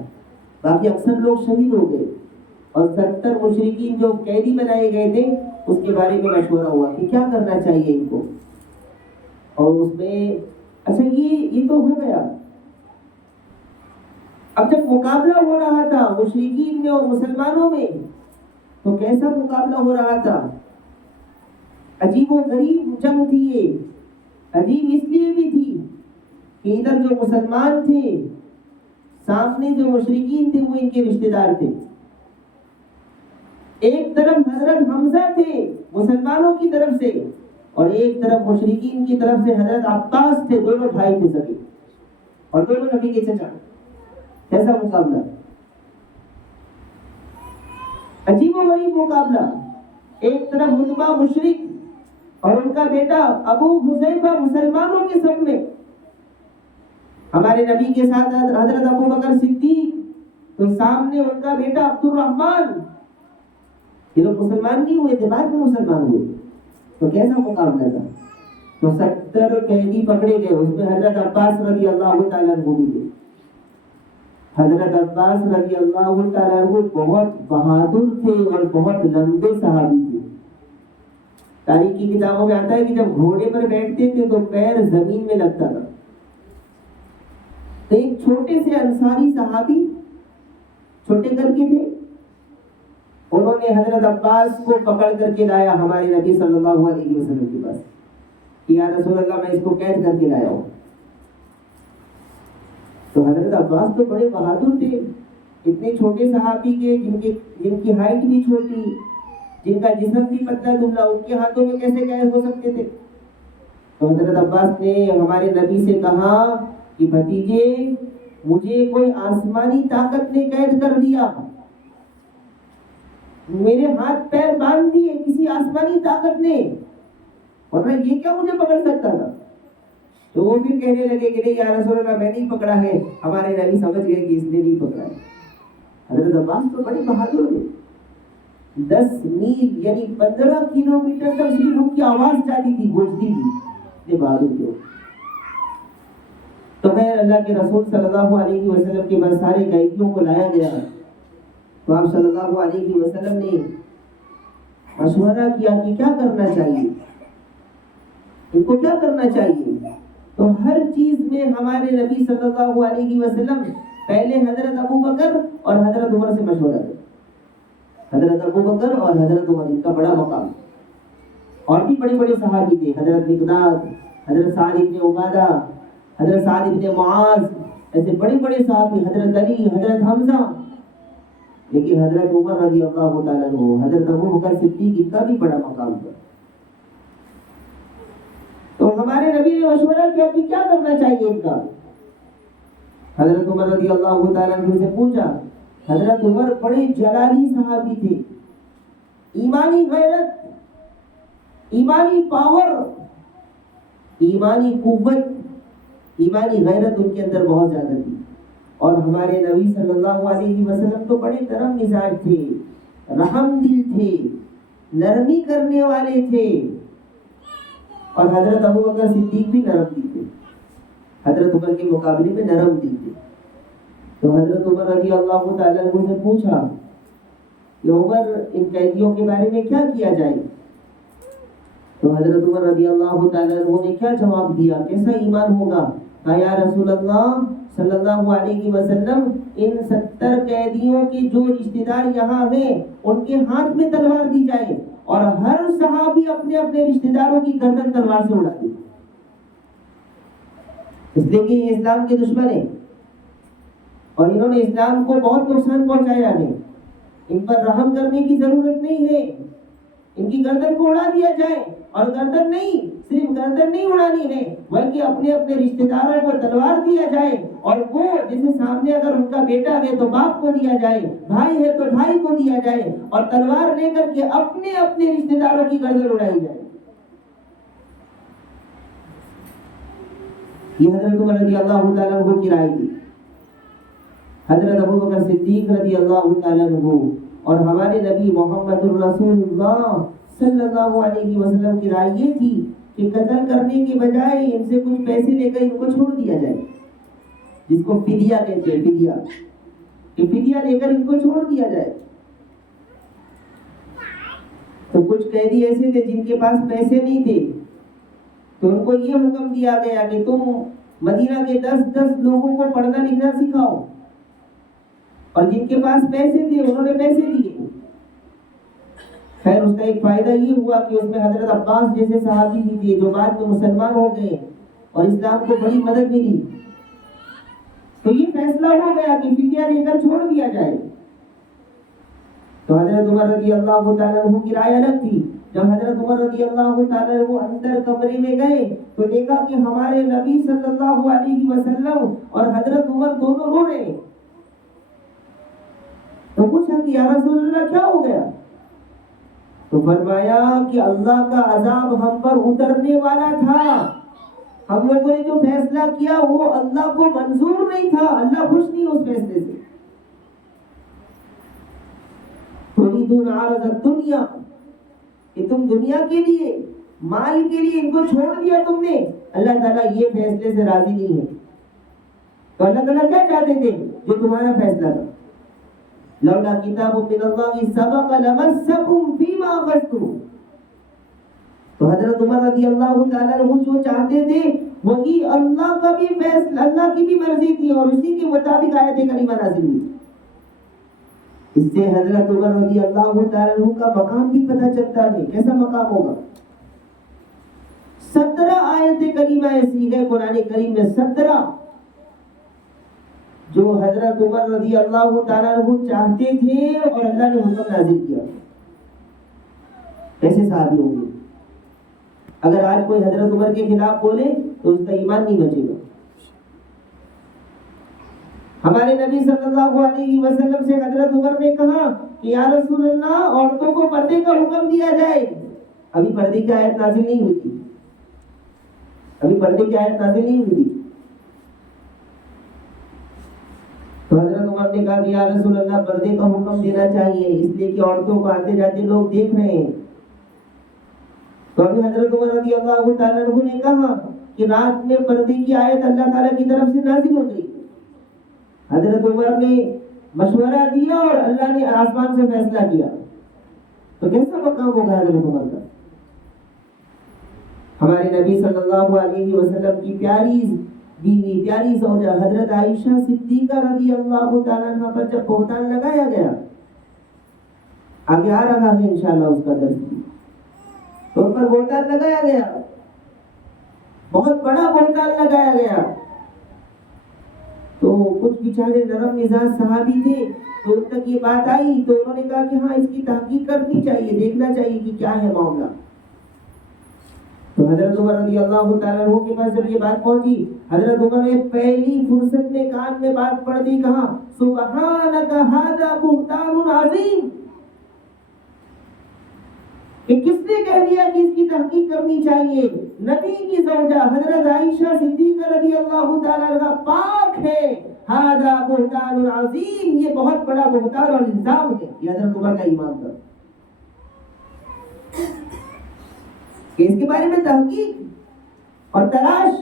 باقی اکثر لوگ شہید ہو گئے۔ اور 70 مشرکین جو قیدی بنائے گئے تھے اس کے بارے میں مشورہ ہوا کہ کیا کرنا چاہیے ان کو، اور اس میں اچھا یہ تو ہو گیا۔ اب جب مقابلہ ہو رہا تھا مشرکین میں اور مسلمانوں میں، تو کیسا مقابلہ ہو رہا تھا؟ عجیب و غریب جنگ تھی یہ۔ عجیب اس لیے بھی تھی کہ ادھر جو مسلمان تھے، سامنے جو مشرکین تھے وہ ان کے رشتہ دار تھے۔ ایک طرف حضرت حمزہ تھے مسلمانوں کی طرف سے، اور ایک طرف مشرکین کی طرف سے حضرت عباس تھے، دونوں بھائی تھے سگے، اور دونوں نبی کے چچا۔ کیسا مقابلہ، عجیب و غریب مقابلہ۔ ایک طرف عتبہ مشرک اور ان کا بیٹا ابو حذیفہ مسلمانوں کے صف میں، ہمارے نبی کے ساتھ حضرت ابو بکر صدیق، تو سامنے ان کا بیٹا عبد الرحمن۔ یہ لوگ مسلمان نہیں ہوئے تھے، بعد میں مسلمان ہوئے، تو کیسا مقابلہ تھا؟ تو 70 قیدی پکڑے گئے، اس میں حضرت عباس رضی اللہ تعالیٰ عنہ بھی تھے۔ حضرت عباس رضی اللہ تعالیٰ عنہ بہت بہادر تھے اور بہت لمبے صحابی تھے۔ تاریخ کی کتابوں میں آتا ہے کہ جب گھوڑے پر بیٹھتے تھے تو پیر زمین میں لگتا تھا۔ تو ایک چھوٹے سے انصاری صحابی، چھوٹے کر کے تھے، انہوں نے حضرت عباس کو پکڑ کر کے لایا ہمارے نبی صلی اللہ علیہ وسلم کے پاس کہ یا رسول اللہ میں اس کو قید کر کے لایا ہوں۔ تو حضرت عباس تو بڑے بہادر تھے، اتنے چھوٹے صحابی کے جن کی ہائٹ بھی چھوٹی، جن کا جسم بھی پتلا دبلا، ان کے ہاتھوں میں کیسے قید ہو سکتے تھے؟ تو حضرت عباس نے ہمارے نبی سے کہا کہ بھتیجے، مجھے کوئی آسمانی طاقت نے قید کر دیا، میرے ہاتھ پیر باندھ دیے کسی آسمانی طاقت نے، ورنہ یہ کیا مجھے پکڑ سکتا تھا؟ تو وہ پھر کہنے لگے کہ نہیں یا رسول اللہ میں نہیں پکڑا ہے، ہمارے نبی سمجھ گئے کہ اس نے نہیں پکڑا ہے۔ حضرت عباس تو بڑے بہادر تھے، 10 میل یعنی 15 کلومیٹر تک صرف ان کی آواز جاتی تھی، گونجتی تھی، اتنے بہادر تھے۔ تو پھر اللہ کے رسول صلی اللہ علیہ وسلم کے بعد سارے قیدیوں کو لایا گیا، تو آپ صلی اللہ علیہ وسلم نے مشورہ کیا کہ کیا کرنا چاہیے، ان کو کیا کرنا چاہیے۔ تو ہر چیز میں ہمارے نبی صلی اللہ علیہ وسلم پہلے حضرت ابو بکر اور حضرت عمر سے مشورہ کرتے، حضرت ابو بکر اور حضرت عمر، ان کا بڑا مقام۔ اور بھی بڑے بڑے صحابی تھے، حضرت مقداد، حضرت سعد بن عبادہ، حضرت سعد بن معاذ، ایسے بڑے بڑے صحابی، حضرت علی، حضرت حمزہ، لیکن حضرت عمر رضی اللہ تعالیٰ عنہ، حضرت ابو بکر صدیق، ان کا بھی بڑا مقام تھا۔ تو ہمارے نبی نے مشورہ کیا کہ کیا کرنا چاہیے ان کا۔ حضرت عمر رضی اللہ تعالیٰ عنہ سے پوچھا، حضرت عمر بڑے جلالی صحابی تھے، ایمانی غیرت، ایمانی پاور، ایمانی قوت، ایمانی غیرت ان کے اندر بہت زیادہ تھی، اور ہمارے نبی صلی اللہ علیہ وسلم تو بڑے نرم مزاج تھے، رحم دل تھے، نرمی کرنے والے تھے، اور حضرت ابو بکر صدیق بھی نرم دل تھے، حضرت عمر کے مقابلے میں نرم دل تھے۔ تو حضرت عمر رضی اللہ تعالیٰ عنہ سے پوچھا کہ عمر ان قیدیوں کے بارے میں کیا کیا جائے؟ تو حضرت عمر رضی اللہ تعالیٰ عنہ نے کیا جواب دیا، کیسا ایمان ہوگا؟ کہا یا رسول اللہ صلی اللہ علیہ وسلم، ان 70 قیدیوں کے جو رشتہ دار یہاں ہیں ان کے ہاتھ میں تلوار دی جائے اور ہر صحابی اپنے اپنے رشتہ داروں کی گردن تلوار سے اڑا دی، اس لیے کہ یہ اسلام کے دشمن ہیں اور انہوں نے اسلام کو بہت نقصان پہنچایا ہے. ان پر رحم کرنے کی ضرورت نہیں ہے، ان کی گردن کو اڑا دیا جائے. اور گردن نہیں، صرف گردن نہیں اڑانی ہے بلکہ اپنے اپنے رشتہ داروں کو تلوار دیا جائے، اور وہ جیسے سامنے اگر ان کا بیٹا ہے تو باپ کو دیا جائے، بھائی ہے تو بھائی کو دیا جائے، اور تلوار لے کر کے اپنے اپنے رشتہ داروں کی گردن اڑائی جائے. یہ حضرت عمر رضی اللہ تعالیٰ عنہ کی رائے تھی. حضرت ابوبکر صدیق رضی اللہ تعالیٰ عنہ اور ہمارے نبی محمد الرسول اللہ صلی اللہ علیہ وسلم کی رائے یہ تھی کہ قتل کرنے کے بجائے ان سے کچھ پیسے لے کر ان کو چھوڑ دیا جائے، جس کو فدیہ کہتے ہیں، فدیہ، کہ فدیہ لے کر ان کو چھوڑ دیا جائے. تو کچھ قیدی ایسے تھے جن کے پاس پیسے نہیں تھے، تو ان کو یہ حکم دیا گیا کہ تم مدینہ کے 10 لوگوں کو پڑھنا لکھنا سکھاؤ، اور جن کے پاس پیسے تھے انہوں نے پیسے دیے. خیر اس کا ایک فائدہ یہ ہوا کہ اس میں حضرت عباس جیسے صحابی بھی تھے جو بعد میں مسلمان ہو گئے اور اسلام کو بڑی مدد ملی. تو یہ فیصلہ ہو گیا کہ فدیہ لے کر چھوڑ دیا جائے. تو حضرت عمر رضی اللہ تعالیٰ عنہ کی رائے الگ تھی. جب حضرت عمر رضی اللہ تعالیٰ عنہ اندر کمرے میں گئے تو دیکھا کہ ہمارے نبی صلی اللہ علیہ وسلم اور حضرت عمر دونوں رو رہے ہیں. تو پوچھا کہ یا رسول اللہ کیا ہو گیا؟ تو فرمایا کہ اللہ کا عذاب ہم پر اترنے والا تھا، ہم لوگوں نے جو فیصلہ کیا وہ اللہ کو منظور نہیں تھا، اللہ خوش نہیں اس فیصلے سے. تريدون عرض الدنیا، کہ تم دنیا کے لیے، مال کے لیے ان کو چھوڑ دیا تم نے. اللہ تعالیٰ یہ فیصلے سے راضی نہیں ہے. تو اللہ تعالیٰ کیا چاہتے تھے؟ جو تمہارا فیصلہ تھا. لولا کتاب من اللہ سبق لمسکم فیما اخذتم. تو حضرت عمر رضی اللہ تعالیٰ عنہ جو چاہتے تھے وہی اللہ کا بھی فیصلہ، اللہ کی بھی مرضی تھی، اور اسی کے مطابق آیت کریمہ نازل ہوئی. اس سے حضرت عمر رضی اللہ تعالیٰ عنہ کا مقام بھی پتہ چلتا ہے. کیسا مقام ہوگا؟ 17 آیت کریمہ ایسی ہے قرآن کریم میں، 17 جو حضرت عمر رضی اللہ تعالیٰ عنہ چاہتے تھے اور اللہ نے حکم نازل کیا. کیسے صحابی ہوں گے؟ اگر آج کوئی حضرت عمر کے خلاف بولے تو اس کا ایمان نہیں بچے گا. ہمارے نبی صلی اللہ علیہ وسلم سے حضرت عمر نے کہا کہ یا رسول اللہ عورتوں کو پردے کا حکم دیا جائے. ابھی پردے کی آیت نازل نہیں ہوئی تھی، ابھی پردے کی آیت نازل نہیں ہوئی تھی. تو حضرت عمر نے کہا کہ یا رسول اللہ پردے کا حکم دینا چاہیے، اس لیے کہ عورتوں کو آتے جاتے لوگ دیکھ رہے ہیں. تو ابھی حضرت عمر رضی اللہ تعالیٰ عنہ نے کہا کہ رات میں پردے کی آیت اللہ تعالیٰ کی طرف سے نازل ہو گئی. حضرت عمر نے مشورہ دیا اور اللہ نے آسمان سے فیصلہ کیا. تو کیسا مقام ہوگا حضرت عمر کا؟ ہمارے نبی صلی اللہ علیہ وسلم کی پیاری بیوی، پیاری زوجہ حضرت عائشہ صدیقہ رضی اللہ تعالیٰ عنہ پر جب بہتان لگایا گیا، آگے آ رہا ہے انشاءاللہ اس کا درس، تو ان پر بہتان لگایا گیا، بہت بڑا بہتان لگایا گیا. تو کچھ بیچارے نرم مزاج صحابی تھے، تو ان تک یہ بات آئی تو انہوں نے کہا کہ ہاں اس کی تحقیق کرنی چاہیے، دیکھنا چاہیے کہ کیا ہے معاملہ. تو حضرت عمر رضی اللہ تعالیٰ عنہ کے پاس جب یہ بات پہنچی، حضرت عمر نے پہلی فرصت میں کان میں بات پڑھ دی، کہا سبحانک ھذا بہتان عظیم. کہ کس نے کہہ دیا کہ اس کی تحقیق کرنی چاہیے؟ نبی کی زوجہ حضرت عائشہ صدیقہ رضی اللہ تعالیٰ عنہ پاک ہے. ھذا بہتان عظیم، یہ بہت بڑا بہتان اور الزام ہے. یہ حضرت عمر کا ایمان تھا کہ اس کے بارے میں تحقیق اور تلاش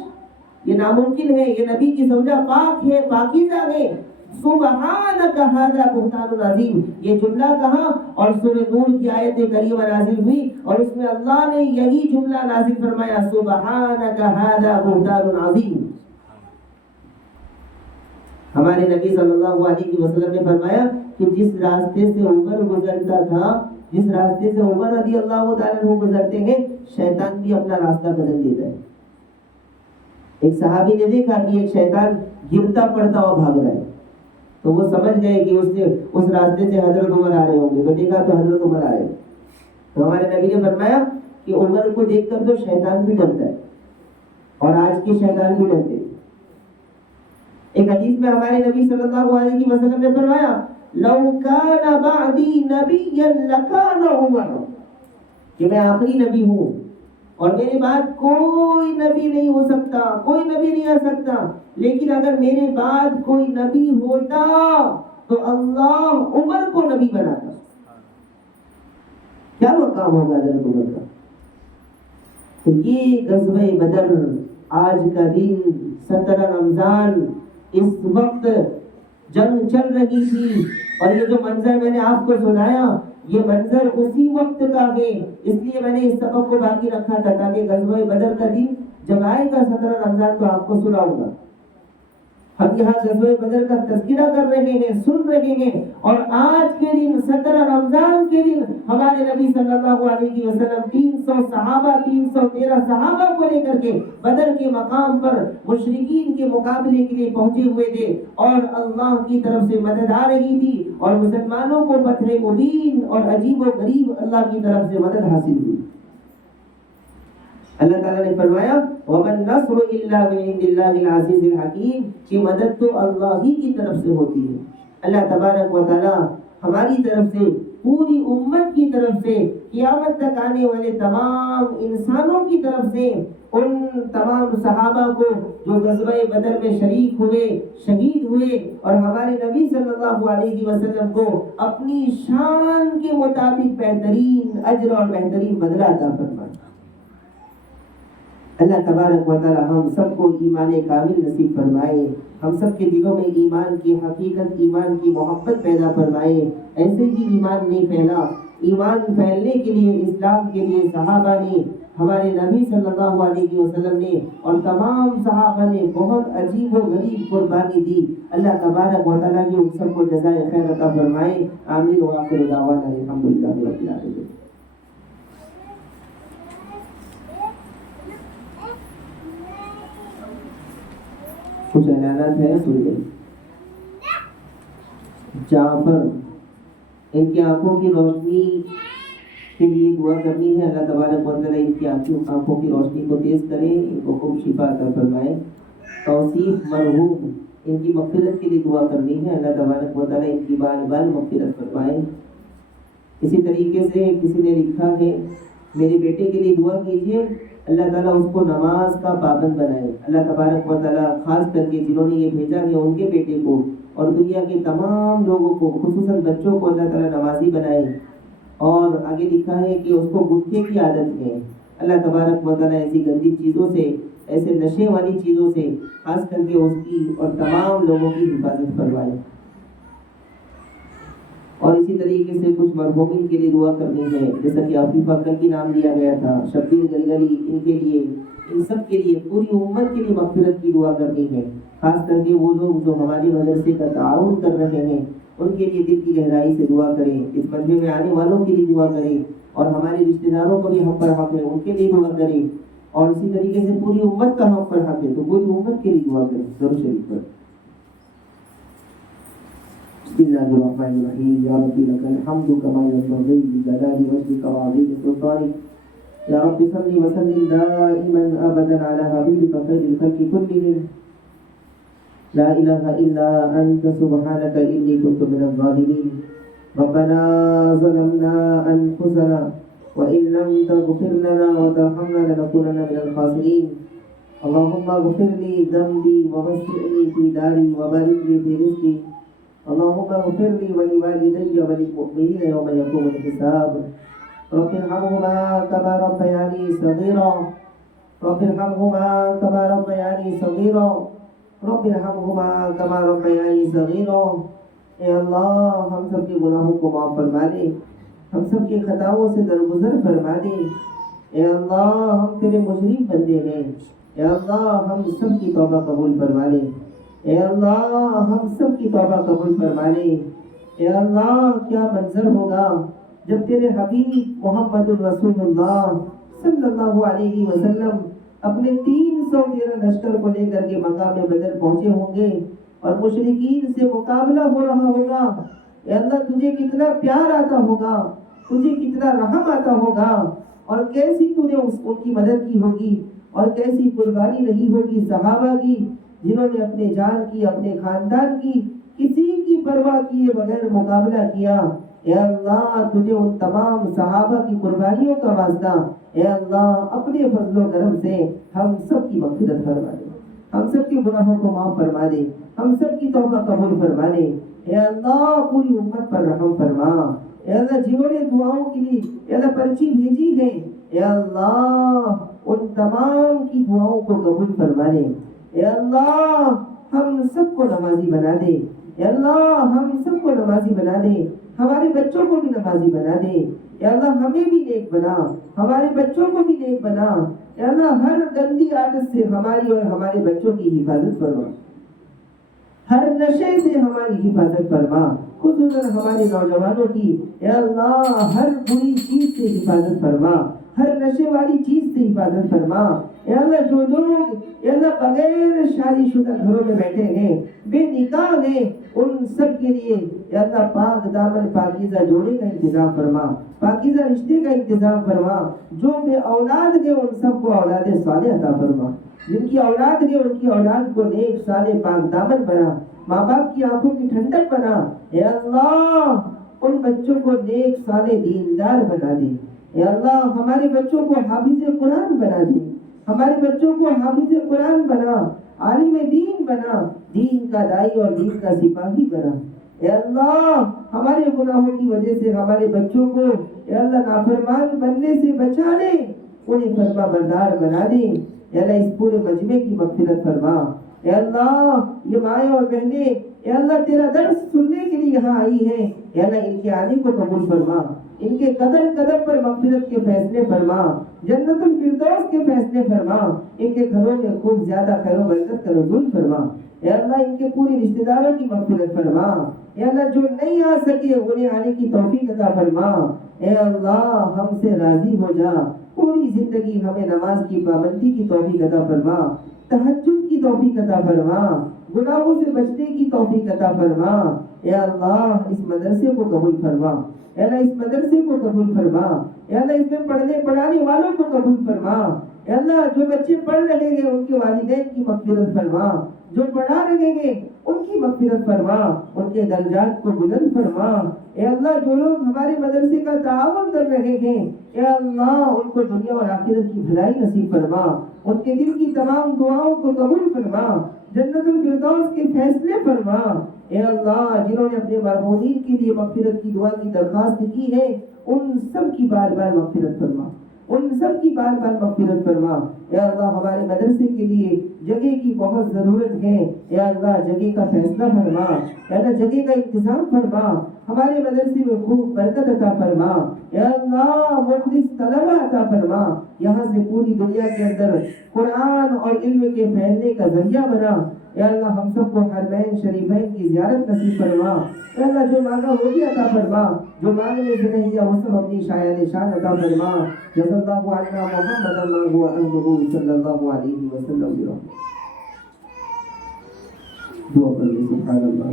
یہ ناممکن ہے. یہ نبی کی زوجہ پاک ہے، پاکیزہ ہے. سبحانک ھذا بہتان عظیم، یہ جملہ کہا اور سورہ نور کی آیت کریمہ نازل ہوئی اور اس میں اللہ نے یہی جملہ نازل فرمایا، سبحانک ھذا بہتان عظیم. ہمارے نبی صلی اللہ علیہ وسلم نے فرمایا کہ جس راستے سے عمر گزرتا تھا جس راستے سے عمر رضی اللہ تعالیٰ عنہ گزرتے ہیں شیطان بھی اپنا راستہ بدل دیتا ہے. ایک صحابی نے دیکھا کہ ایک شیطان گرتا پڑتا ہوا بھاگ رہا ہے تو وہ سمجھ گئے کہ اس راستے سے حضرت عمر آ رہے ہوں گے. تو دیکھا تو حضرت عمر آ رہے. تو ہمارے نبی نے فرمایا کہ عمر کو دیکھ کر تو شیطان بھی ڈرتا ہے اور آج کے شیطان بھی ڈرتے ہیں. ایک حدیث میں ہمارے نبی صلی اللہ علیہ وسلم نے فرمایا لو کان بعدی نبیا لکان عمر، کہ میں آخری نبی ہوں اور میرے بعد کوئی نبی نہیں ہو سکتا، کوئی نبی نہیں آ سکتا، لیکن اگر میرے بعد کوئی نبی ہوتا تو اللہ عمر کو نبی بناتا. کیا مقام ہوگا حضرت عمر کا. تو یہ غزوہ بدر آج کا دن 17 رمضان، اس وقت جنگ چل رہی تھی اور یہ جو منظر میں نے آپ کو سنایا یہ منظر اسی وقت کا ہے. اس لیے میں نے اس سبق کو باقی رکھا تھا تاکہ غزوہ بدر کا دن جب آئے گا 17 رمضان تو آپ کو سناؤں گا. ہم یہاں غزوہ بدر کا تذکرہ کر رہے ہیں، سن رہے ہیں، اور آج کے دن 17 رمضان کے دن ہمارے نبی صلی اللہ علیہ وسلم 300 صحابہ 313 صحابہ کو لے کر کے بدر کے مقام پر مشرکین کے مقابلے کے لیے پہنچے ہوئے تھے اور اللہ کی طرف سے مدد آ رہی تھی اور مسلمانوں کو فتح مبین اور عجیب و غریب اللہ کی طرف سے مدد حاصل ہوئی. اللہ تعالیٰ نے فرمایا وَمَن نَّصْرُ إِلَّا مِنْ عِندِ اللَّهِ الْعَزِيزِ الْحَكِيمِ، کہ مدد تو اللہ ہی کی طرف سے ہوتی ہے. اللہ تبارک و تعالیٰ ہماری طرف سے، پوری امت کی طرف سے، قیامت تک آنے والے تمام انسانوں کی طرف سے ان تمام صحابہ کو جو غزوہ بدر میں شریک ہوئے، شہید ہوئے اور ہمارے نبی صلی اللہ علیہ وسلم کو اپنی شان کے مطابق بہترین اجر اور بہترین بدلہ عطا فرمائے. اللہ تبارک و تعالی ہم سب کو ایمان کامل نصیب فرمائے، ہم سب کے دلوں میں ایمان کی حقیقت، ایمان کی محبت پیدا فرمائے. ایسے ہی ایمان نہیں پھیلا، ایمان پھیلنے کے لیے، اسلام کے لیے صحابہ نے، ہمارے نبی صلی اللہ علیہ وسلم نے اور تمام صحابہ نے بہت عجیب و غریب قربانی دی. اللہ تبارک و تعالیٰ کی ان سب کو جزائے خیر عطا فرمائے. آمین و آخر دعوانا الحمدللہ رب العالمین. کچھ اعلانات ہے، سن لیں. جعفر، ان کی آنکھوں کی روشنی کے لیے دعا کرنی ہے. اللہ تبارک و تعالیٰ ان کی آنکھوں کی روشنی کو تیز کرے، ان کو خوب شفا عطا فرمائے. توصیف مرحوم، ان کی مغفرت کے لیے دعا کرنی ہے. اللہ تبارک و تعالیٰ ان کی بال بال مغفرت فرمائے. اسی طریقے سے کسی نے لکھا ہے میرے بیٹے کے لیے دعا کیجیے، اللہ تعالیٰ اس کو نماز کا پابند بنائے. اللہ تبارک و تعالیٰ خاص کر کے جنہوں نے یہ بھیجا ہے ان کے بیٹے کو اور دنیا کے تمام لوگوں کو، خصوصاً بچوں کو، اللہ تعالیٰ نمازی بنائے. اور آگے لکھا ہے کہ اس کو گٹکے کی عادت ہے. اللہ تبارک و تعالیٰ ایسی گندی چیزوں سے، ایسے نشے والی چیزوں سے خاص کر کے اس کی اور تمام لوگوں کی حفاظت فرمائے. اور اسی طریقے سے کچھ مرحومین کے لیے دعا کرنی ہے، جیسا کہ عفیفہ کل کی نام لیا گیا تھا، شبیر گلگلی، ان کے لیے، ان سب کے لیے، پوری امت کے لیے مغفرت کی دعا کرنی ہے. خاص کر کے وہ لوگ جو ہمارے مدرسے کا تعاون کر رہے ہیں ان کے لیے دل کی گہرائی سے دعا کریں. اس مجمع میں آنے والوں کے لیے دعا کریں اور ہمارے رشتہ داروں کو بھی ہم پر حق ہے ان کے لیے دعا کریں. اور اسی طریقے سے پوری امت کا ہم پر حق ہے تو پوری امت کے لیے دعا کریں. درود شریف پر. بسم اللہ الرحمن الرحیم. یا رب لک الحمد کما ينبغي لجلال وجهك وعظیم سلطانک. یا رب صل وسلم دائما ابدا على حبیبک خیر الخلق كلهم. لا الہ الا انت سبحانک انی کنت من الظالمین. ربنا ظلمنا انفسنا وان لم تغفر لنا وترحمنا لنكونن من الخاسرین. اللهم اغفر لي ذنبي ووسع لي في داري وبارك لي في رزقي. اللهم اغفر لي ولوالدي وللمؤمنين يوم يقوم الحساب. رب ارحمهما كما ربياني صغيرا. رب ارحمهما كما ربياني صغيرا. رب ارحمهما كما ربياني صغيرا. اے اللہ ہم سب کے گناہوں کو معاف فرما دے، ہم سب کی خطاؤں سے درگزر فرما دے. اے اللہ ہم تیرے مجرم بندے ہیں، اے اللہ ہم سب کی توبہ قبول فرما لے. اے اللہ ہم سب کی توبہ قبول فرما لے. اے اللہ کیا منظر ہوگا جب تیرے حبیب محمد الرسول اللہ صلی اللہ علیہ وسلم اپنے 313 لشکر کو لے کر کے مقام بدر پہنچے ہوں گے اور مشرکین سے مقابلہ ہو رہا ہوگا، اے اللہ تجھے کتنا پیار آتا ہوگا، تجھے کتنا رحم آتا ہوگا، اور کیسی تو نے ان کی مدد کی ہوگی، اور کیسی قربانی رہی ہوگی صحابہ کی، جنہوں نے اپنے جان کی، اپنے خاندان کی، کسی کی پرواہ کیے بغیر مقابلہ کیا۔ اے اللہ تجھے ان تمام صحابہ کی قربانیوں کا واسطہ، اے اللہ اپنے فضل و کرم سے ہم سب کی مغفرت فرما دے، ہم سب کے گناہوں کو معاف فرما دے، ہم سب کی توبہ قبول فرما دے۔ اے اللہ پوری امت پر رحم فرما، اے اللہ جنہوں نے دعاؤں کے لیے اے اللہ پرچی بھیجی ہے، اے اللہ ان تمام کی دعاؤں کو قبول فرما دے۔ اے اللہ ہم سب کو نمازی بنا دے، اے اللہ ہم سب کو نمازی بنا دے، ہمارے بچوں کو بھی نمازی بنا دے، اے اللہ ہمیں بھی نیک بنا، ہمارے بچوں کو بھی نیک بنا، اے اللہ ہر گندی عادت سے ہماری اور ہمارے بچوں کی حفاظت فرما، ہر نشے سے ہماری حفاظت فرما، خصوصاً ہمارے نوجوانوں کی اے اللہ ہر بری چیز سے حفاظت فرما، ہر نشے والی چیز سے حفاظت فرما۔ اے اللہ جو لوگ اے اللہ بغیر شادی شدہ گھروں میں بیٹھے ہیں، بے نکاح ہیں، ان سب کے لیے اے اللہ پاک دامن پاکیزہ جوڑے کا انتظام فرما، پاکیزہ رشتے کا انتظام فرما، جو بے اولاد ہیں ان سب کو اولاد صالح عطا فرما، جن کی اولاد ہے ان کی اولاد کو نیک صالح پاک دامن بنا، ماں باپ کی آنکھوں کی ٹھنڈک بنا، اے اللہ ان بچوں کو نیک صالح دیندار بنا دے، اے اللہ ہمارے بچوں کو حافظ قرآن بنا دے، ہمارے بچوں کو حافظ قرآن بنا، عالم دین بنا، دین کا دائی اور دین کا سپاہی بنا۔ اے اللہ ہمارے گناہوں کی وجہ سے ہمارے بچوں کو اے اللہ نافرمان بننے سے بچا لے، انہیں فرما بردار بنا دے۔ اے اللہ اس پورے مجمع کی مغفرت فرما۔ اے اللہ یہ مائیں اور بہنیں اے اللہ تیرا درس سننے کے لیے یہاں آئی ہیں، اے اللہ ان کے آنے کو قبول فرما، ان کے قدم قدم پر مغفرت کے فیصلے فرما، جنت الفردوس کے فیصلے فرما، ان کے گھروں میں خوب زیادہ خیر و برکت کا نزول فرما۔ اے اللہ ان کے پوری رشتہ داروں کی مغفرت فرما۔ اے اللہ جو نہیں آ سکے انہیں آنے کی توفیق عطا فرما۔ اے اللہ ہم سے راضی ہو جا، پوری زندگی ہمیں نماز کی پابندی کی توفیق عطا فرما، تہجد کی توفیق عطا فرما، گناہوں سے بچنے کی توفیق عطا فرما۔ اے اللہ اس مدرسے کو قبول فرما، اے اللہ اس مدرسے کو قبول فرما، اے اللہ اس میں پڑھنے پڑھانے والوں کو قبول فرما۔ اے اللہ جو بچے پڑھ رہے ہیں ان کے والدین کی مغفرت فرما، جو پڑھا رہے ہیں ان کی مغفرت فرما، ان کے درجات کو بلند فرما۔ اے اللہ جو لوگ ہمارے مدرسے کا تعاون کر رہے ہیں اے اللہ ان کو دنیا اور آخرت کی بھلائی نصیب فرما، ان کے دل کی تمام دعاؤں کو قبول فرما، جنت الفردوس کے فیصلے فرما۔ اے اللہ جنہوں نے اپنے مرحومین کے لیے مغفرت کی دعا کی درخواست کی ہے ان سب کی بار بار مغفرت فرما، ان سب کی بار بار مغفرت فرما۔ اے اللہ ہمارے مدرسے کے لیے جگہ کی بہت ضرورت ہے، اے اللہ جگہ کا فیصلہ فرما، اے اللہ جگہ کا انتظام فرما، ہمارے مدرسے میں خوب برکت عطا فرما، اے اللہ مخلص طلبہ عطا فرما، یہاں سے پوری دنیا کے اندر قرآن اور علم کے پھیلنے کا ذریعہ بنا۔ اے اللہ ہم سب کو حرمین شریفین کی زیارت نصیب فرما، اے اللہ جو مانگا وہ بھی عطا فرما، جو مانگنے سے نہیں دیا وہ سب اپنی شایان شان عطا فرما۔ جزا اللہ عنا محمد اللہ وعنہ صلی اللہ علیہ وسلم۔ دعا کر لیں سبحان اللہ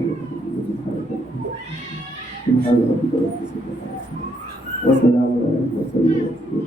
سبحان ربک رب العزت عما یصفون وسلام علی المرسلین۔